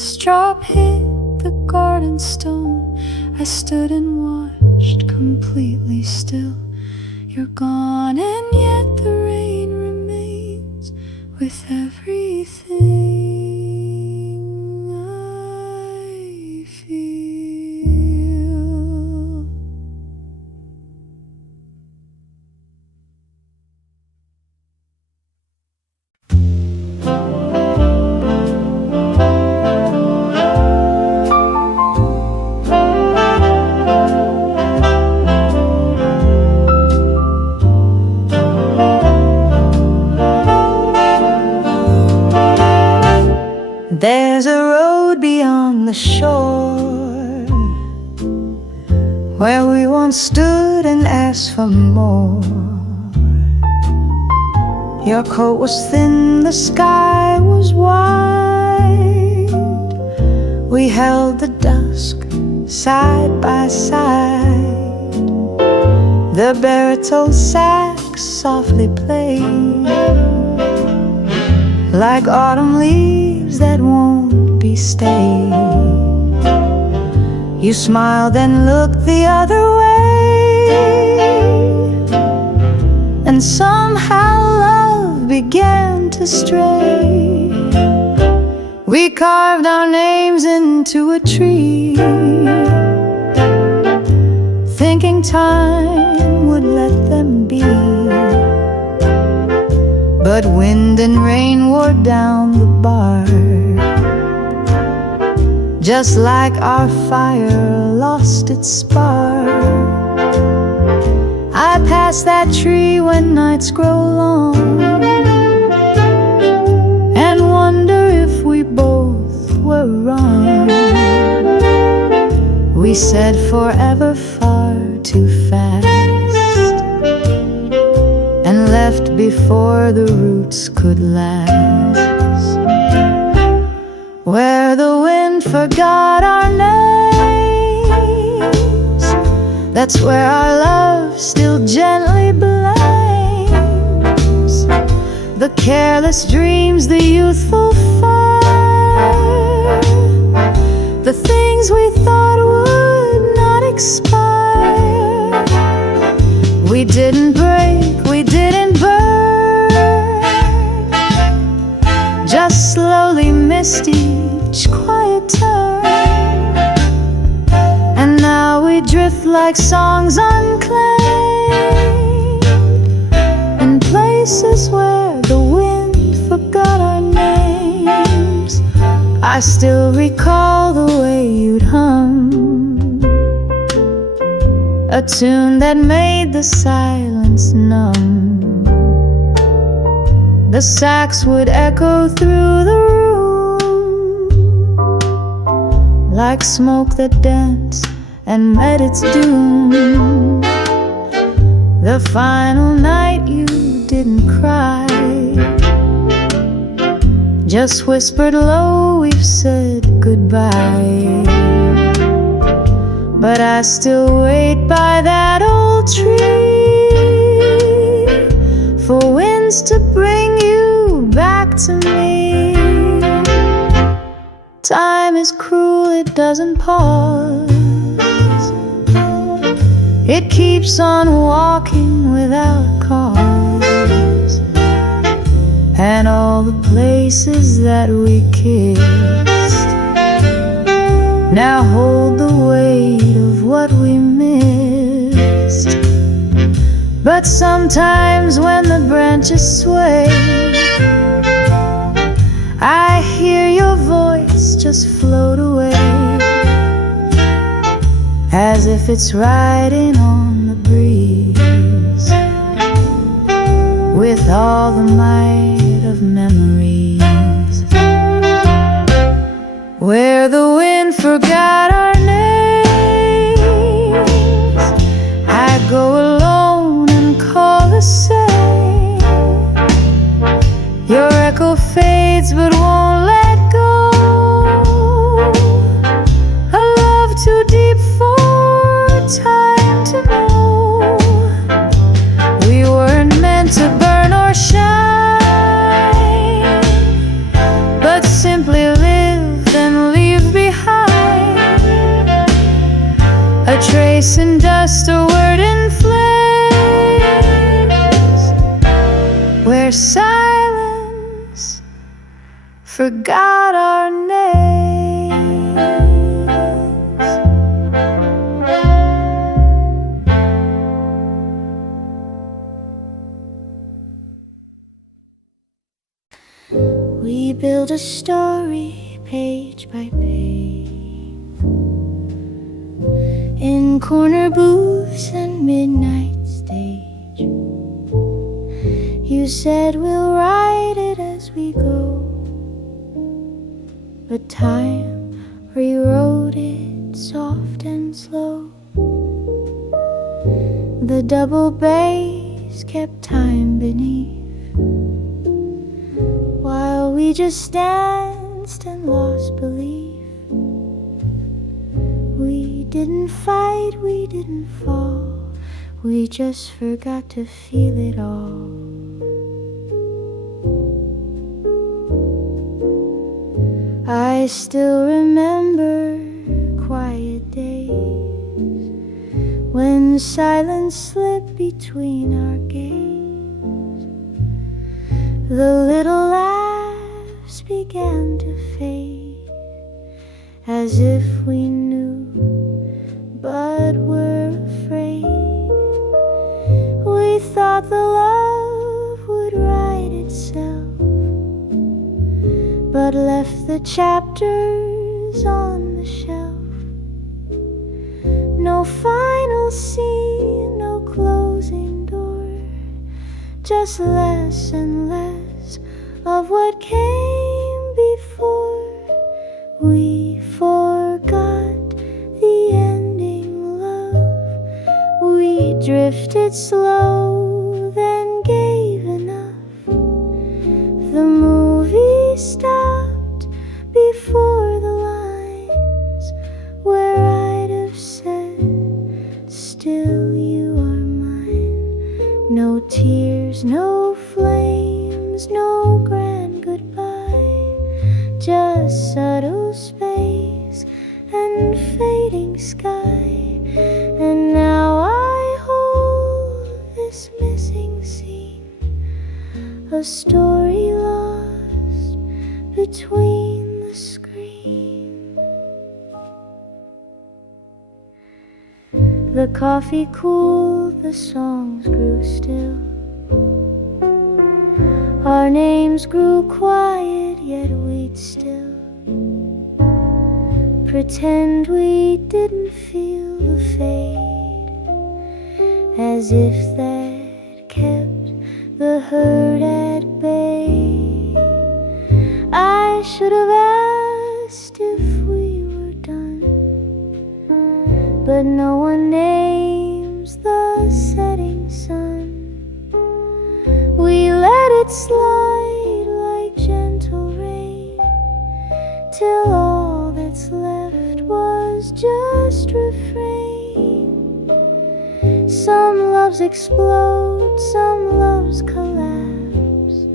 last drop hit the garden stone, I stood and watched completely still. You're gone, and yet the rain remains with everything I feel. There's a road beyond the shore where we once stood and asked for more. Your coat was thin, the sky was wide. We held the dusk side by side. The baritone sax softly played like autumn leaves that won't be stayed. You smiled and looked the other way, and somehow love began to stray. We carved our names into a tree, thinking time would let them be. But wind and rain wore down the bar, just like our fire lost its spark. I pass that tree when nights grow long, and wonder if we both were wrong. We said forever far too fast, and left before the roots could last. Where the wind forgot our names, that's where our love still gently blames. The careless dreams, the youthful fire, the things we thought would not expire. We didn't break, we didn't burn, just slowly missed each quiet turn. And now we drift like songs unclaimed, in places where the wind forgot our names. I still recall the way you'd hum a tune that made the silence numb. The sax would echo through the room like smoke that danced and met its doom. The final night you didn't cry, just whispered low, we've said goodbye. But I still wait by that old tree for winds to bring you back to me. Time is cruel, it doesn't pause. It keeps on walking without cause. And all the places that we kissed now hold the weight of what we missed. But sometimes when the branches sway, I hear your voice just float away, as if it's riding on the breeze, with all the might of memories. Where the wind forgot our names, I go alone and call the same. Your echo fades but won't let go. A love too deep for time to know. We weren't meant to burn or shine, but simply lived and lived where silence forgot our names. We build a story page by page, in corner booths and midnight stage. You said we'll write it as we go, but time rewrote it soft and slow. The double bass kept time beneath, while we just danced and lost belief. We didn't fight, we didn't fall, we just forgot to feel it all. I still remember quiet days when silence slipped between our gaze. The little laughs began to fade, as if we knew, but were afraid. We thought the love would write itself, but left the chapters on the shelf. No final scene, no closing door, just less and less of what came before. We forgot the ending love, we drifted slow, then gave enough. The movie stopped before the lines where I'd have said, still you are mine. No tears, no flames, no grand goodbye, just subtle space and fading sky. And now I hold this missing scene, a story lost between the screen. The coffee cooled, the songs grew still, our names grew quiet, yet we'd still pretend we didn't feel the fade, as if that kept the hurt at bay. I should have asked if we were done, but no one names the setting sun. We let it slide like gentle rain, till all that's left was just refrain. Some loves explode, some loves collapse,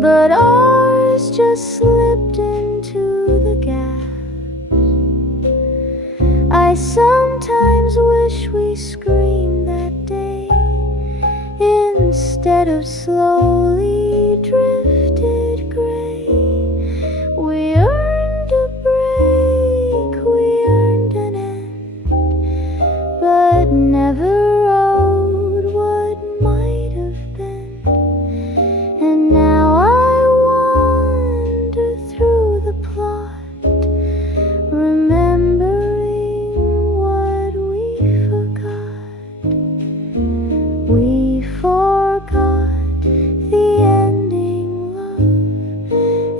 but ours just slipped into the gaps. I sometimes wish we screamed that day, instead of slowly drifted gray. We earned a break, we earned an end, but never wrote what might have been. And now I wander through the plot, remembering what we forgot. We forgot the ending love,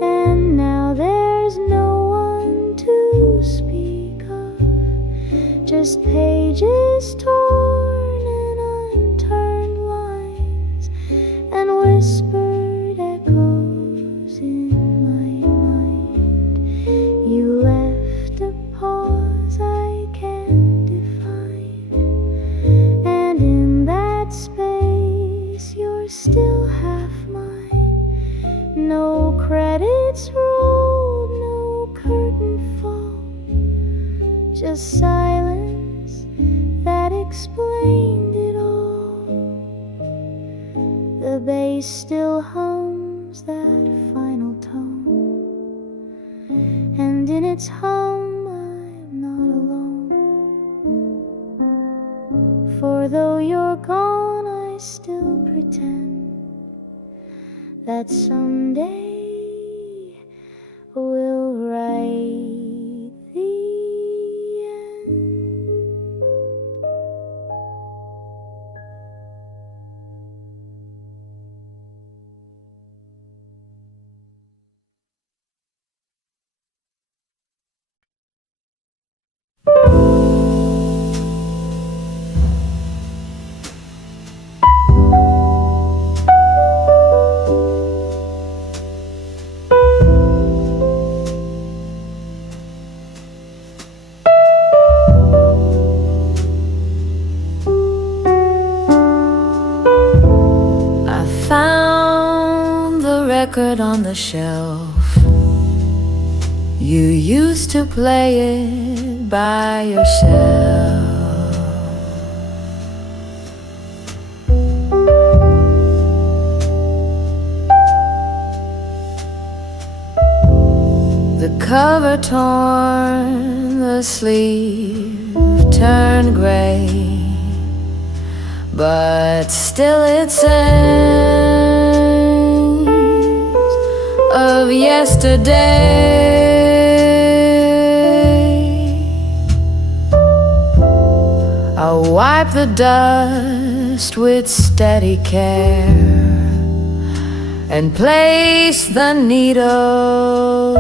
and now there's no one to speak of, just pages torn and unturned lines, and whispered echoes in my mind. You left a pause I can't define, and in that space you're still half mine. No credits rolled, no curtain fall, just silence that explained it all. The bass still hums that final tone, and in its hum I'm not alone. For though you're gone, I still pretend that someday we'll write the end. Found the record on the shelf. You used to play it by yourself. The cover torn, the sleeve turned gray, but still it sings of yesterday. I'll wipe the dust with steady care and place the needle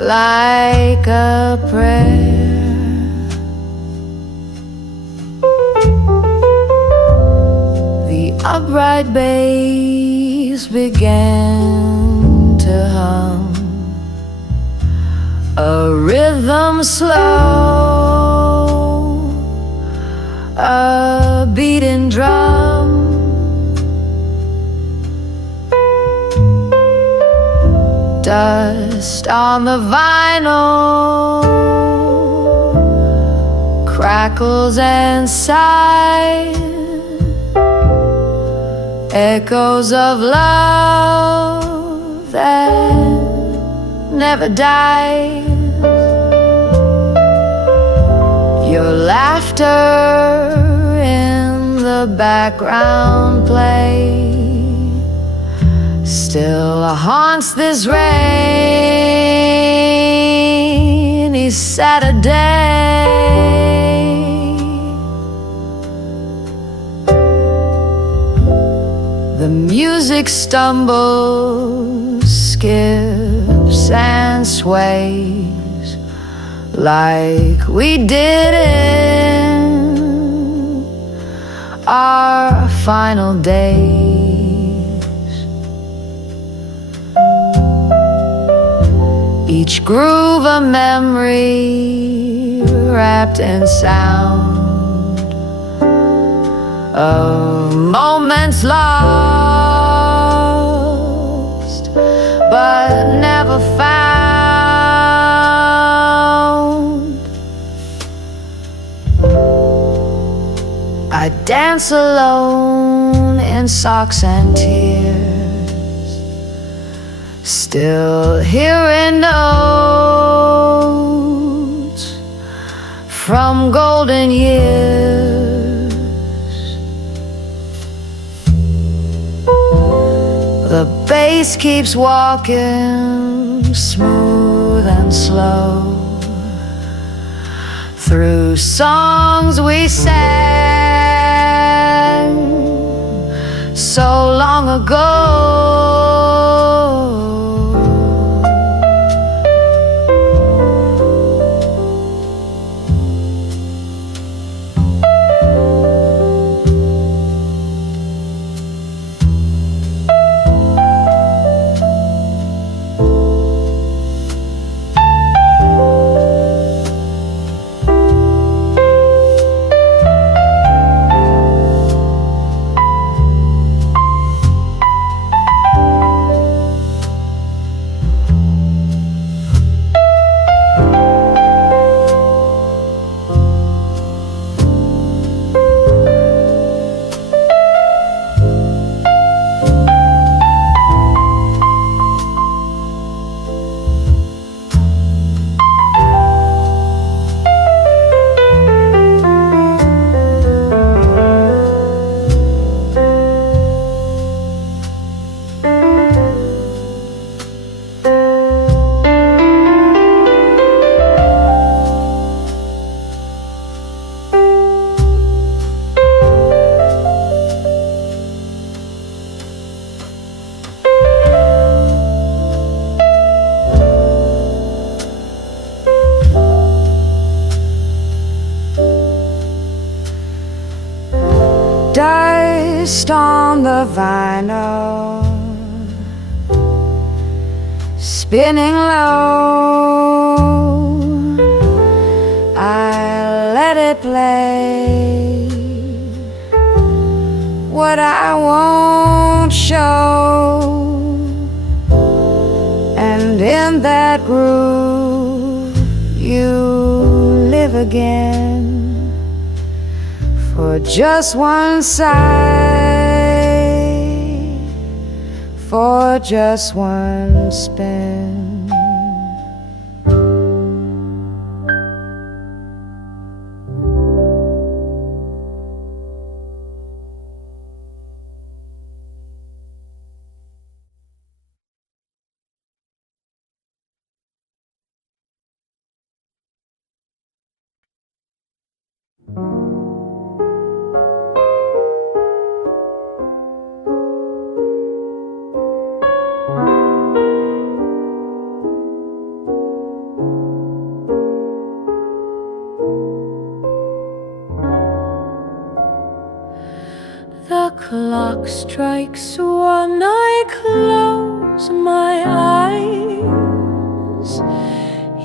like a prayer. Upright bass began to hum a rhythm slow, a beating drum. Dust on the vinyl crackles and sighs, echoes of love that never dies. Your laughter in the background play still haunts this rainy Saturday. The music stumbles, skips and sways like we did in our final days. Each groove a memory wrapped in sound of moments lost but never found. I dance alone in socks and tears, still hearing notes from golden years. The bass keeps walking smooth and slow through songs we sang so long ago. twist on the vinyl, spinning low. I let it play what I won't show, and in that groove you live again, for just one sight, for just one spin. The clock strikes one, I close my eyes.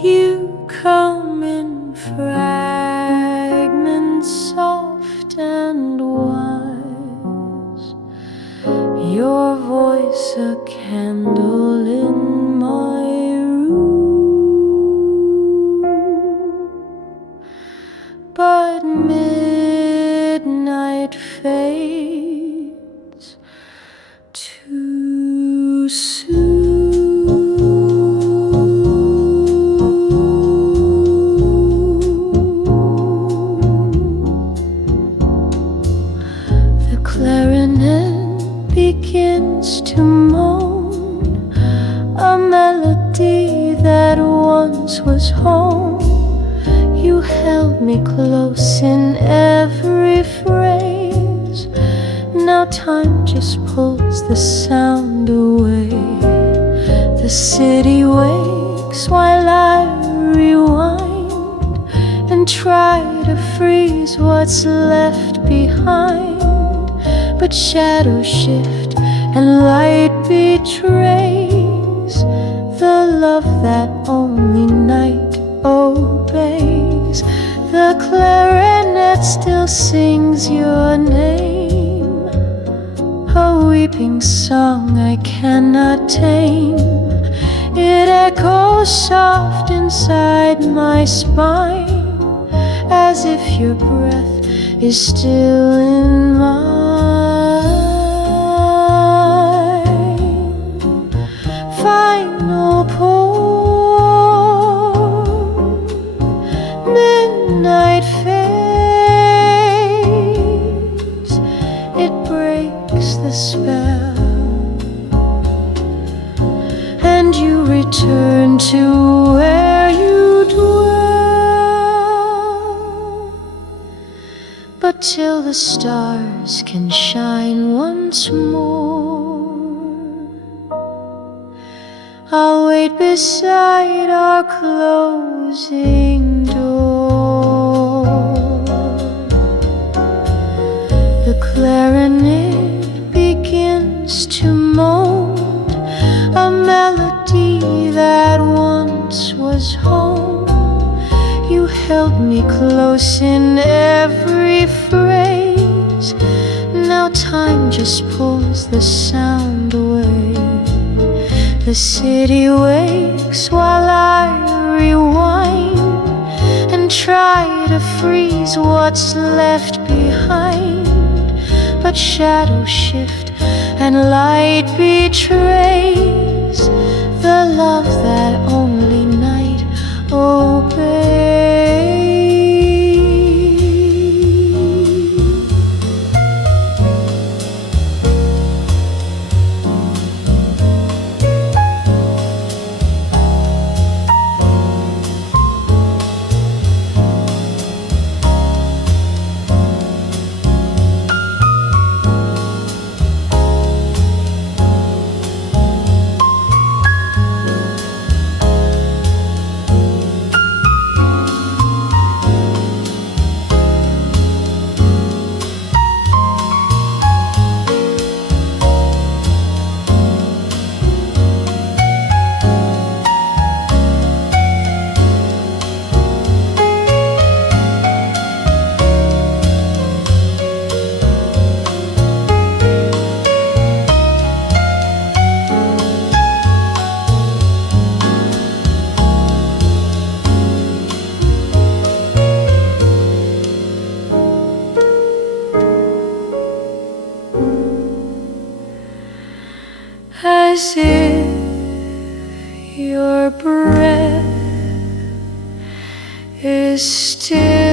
You come in fragments, soft and wise. Your voice a candle in my room, but midnight fades too soon. The clarinet begins to moan a melody that once was home. You held me close in every phrase. Now time just pulls the sound away. The city wakes while I rewind and try to freeze what's left behind. But shadows shift and light betrays the love that only night obeys. The clarinet still sings your name, a weeping song I cannot tame. It echoes soft inside my spine, as if your breath is still in mine. Final poem, midnight fades. It breaks the spell, and you return to where you dwell. But till the stars can shine once more, I'll wait beside our closing door. The clarinet begins to moan a melody that once was home. You held me close in every phrase. Now time just pulls the sound away. The city wakes while I rewind and try to freeze what's left behind. But shadows shift and light betrays the love that only night obeys. as if your breath is still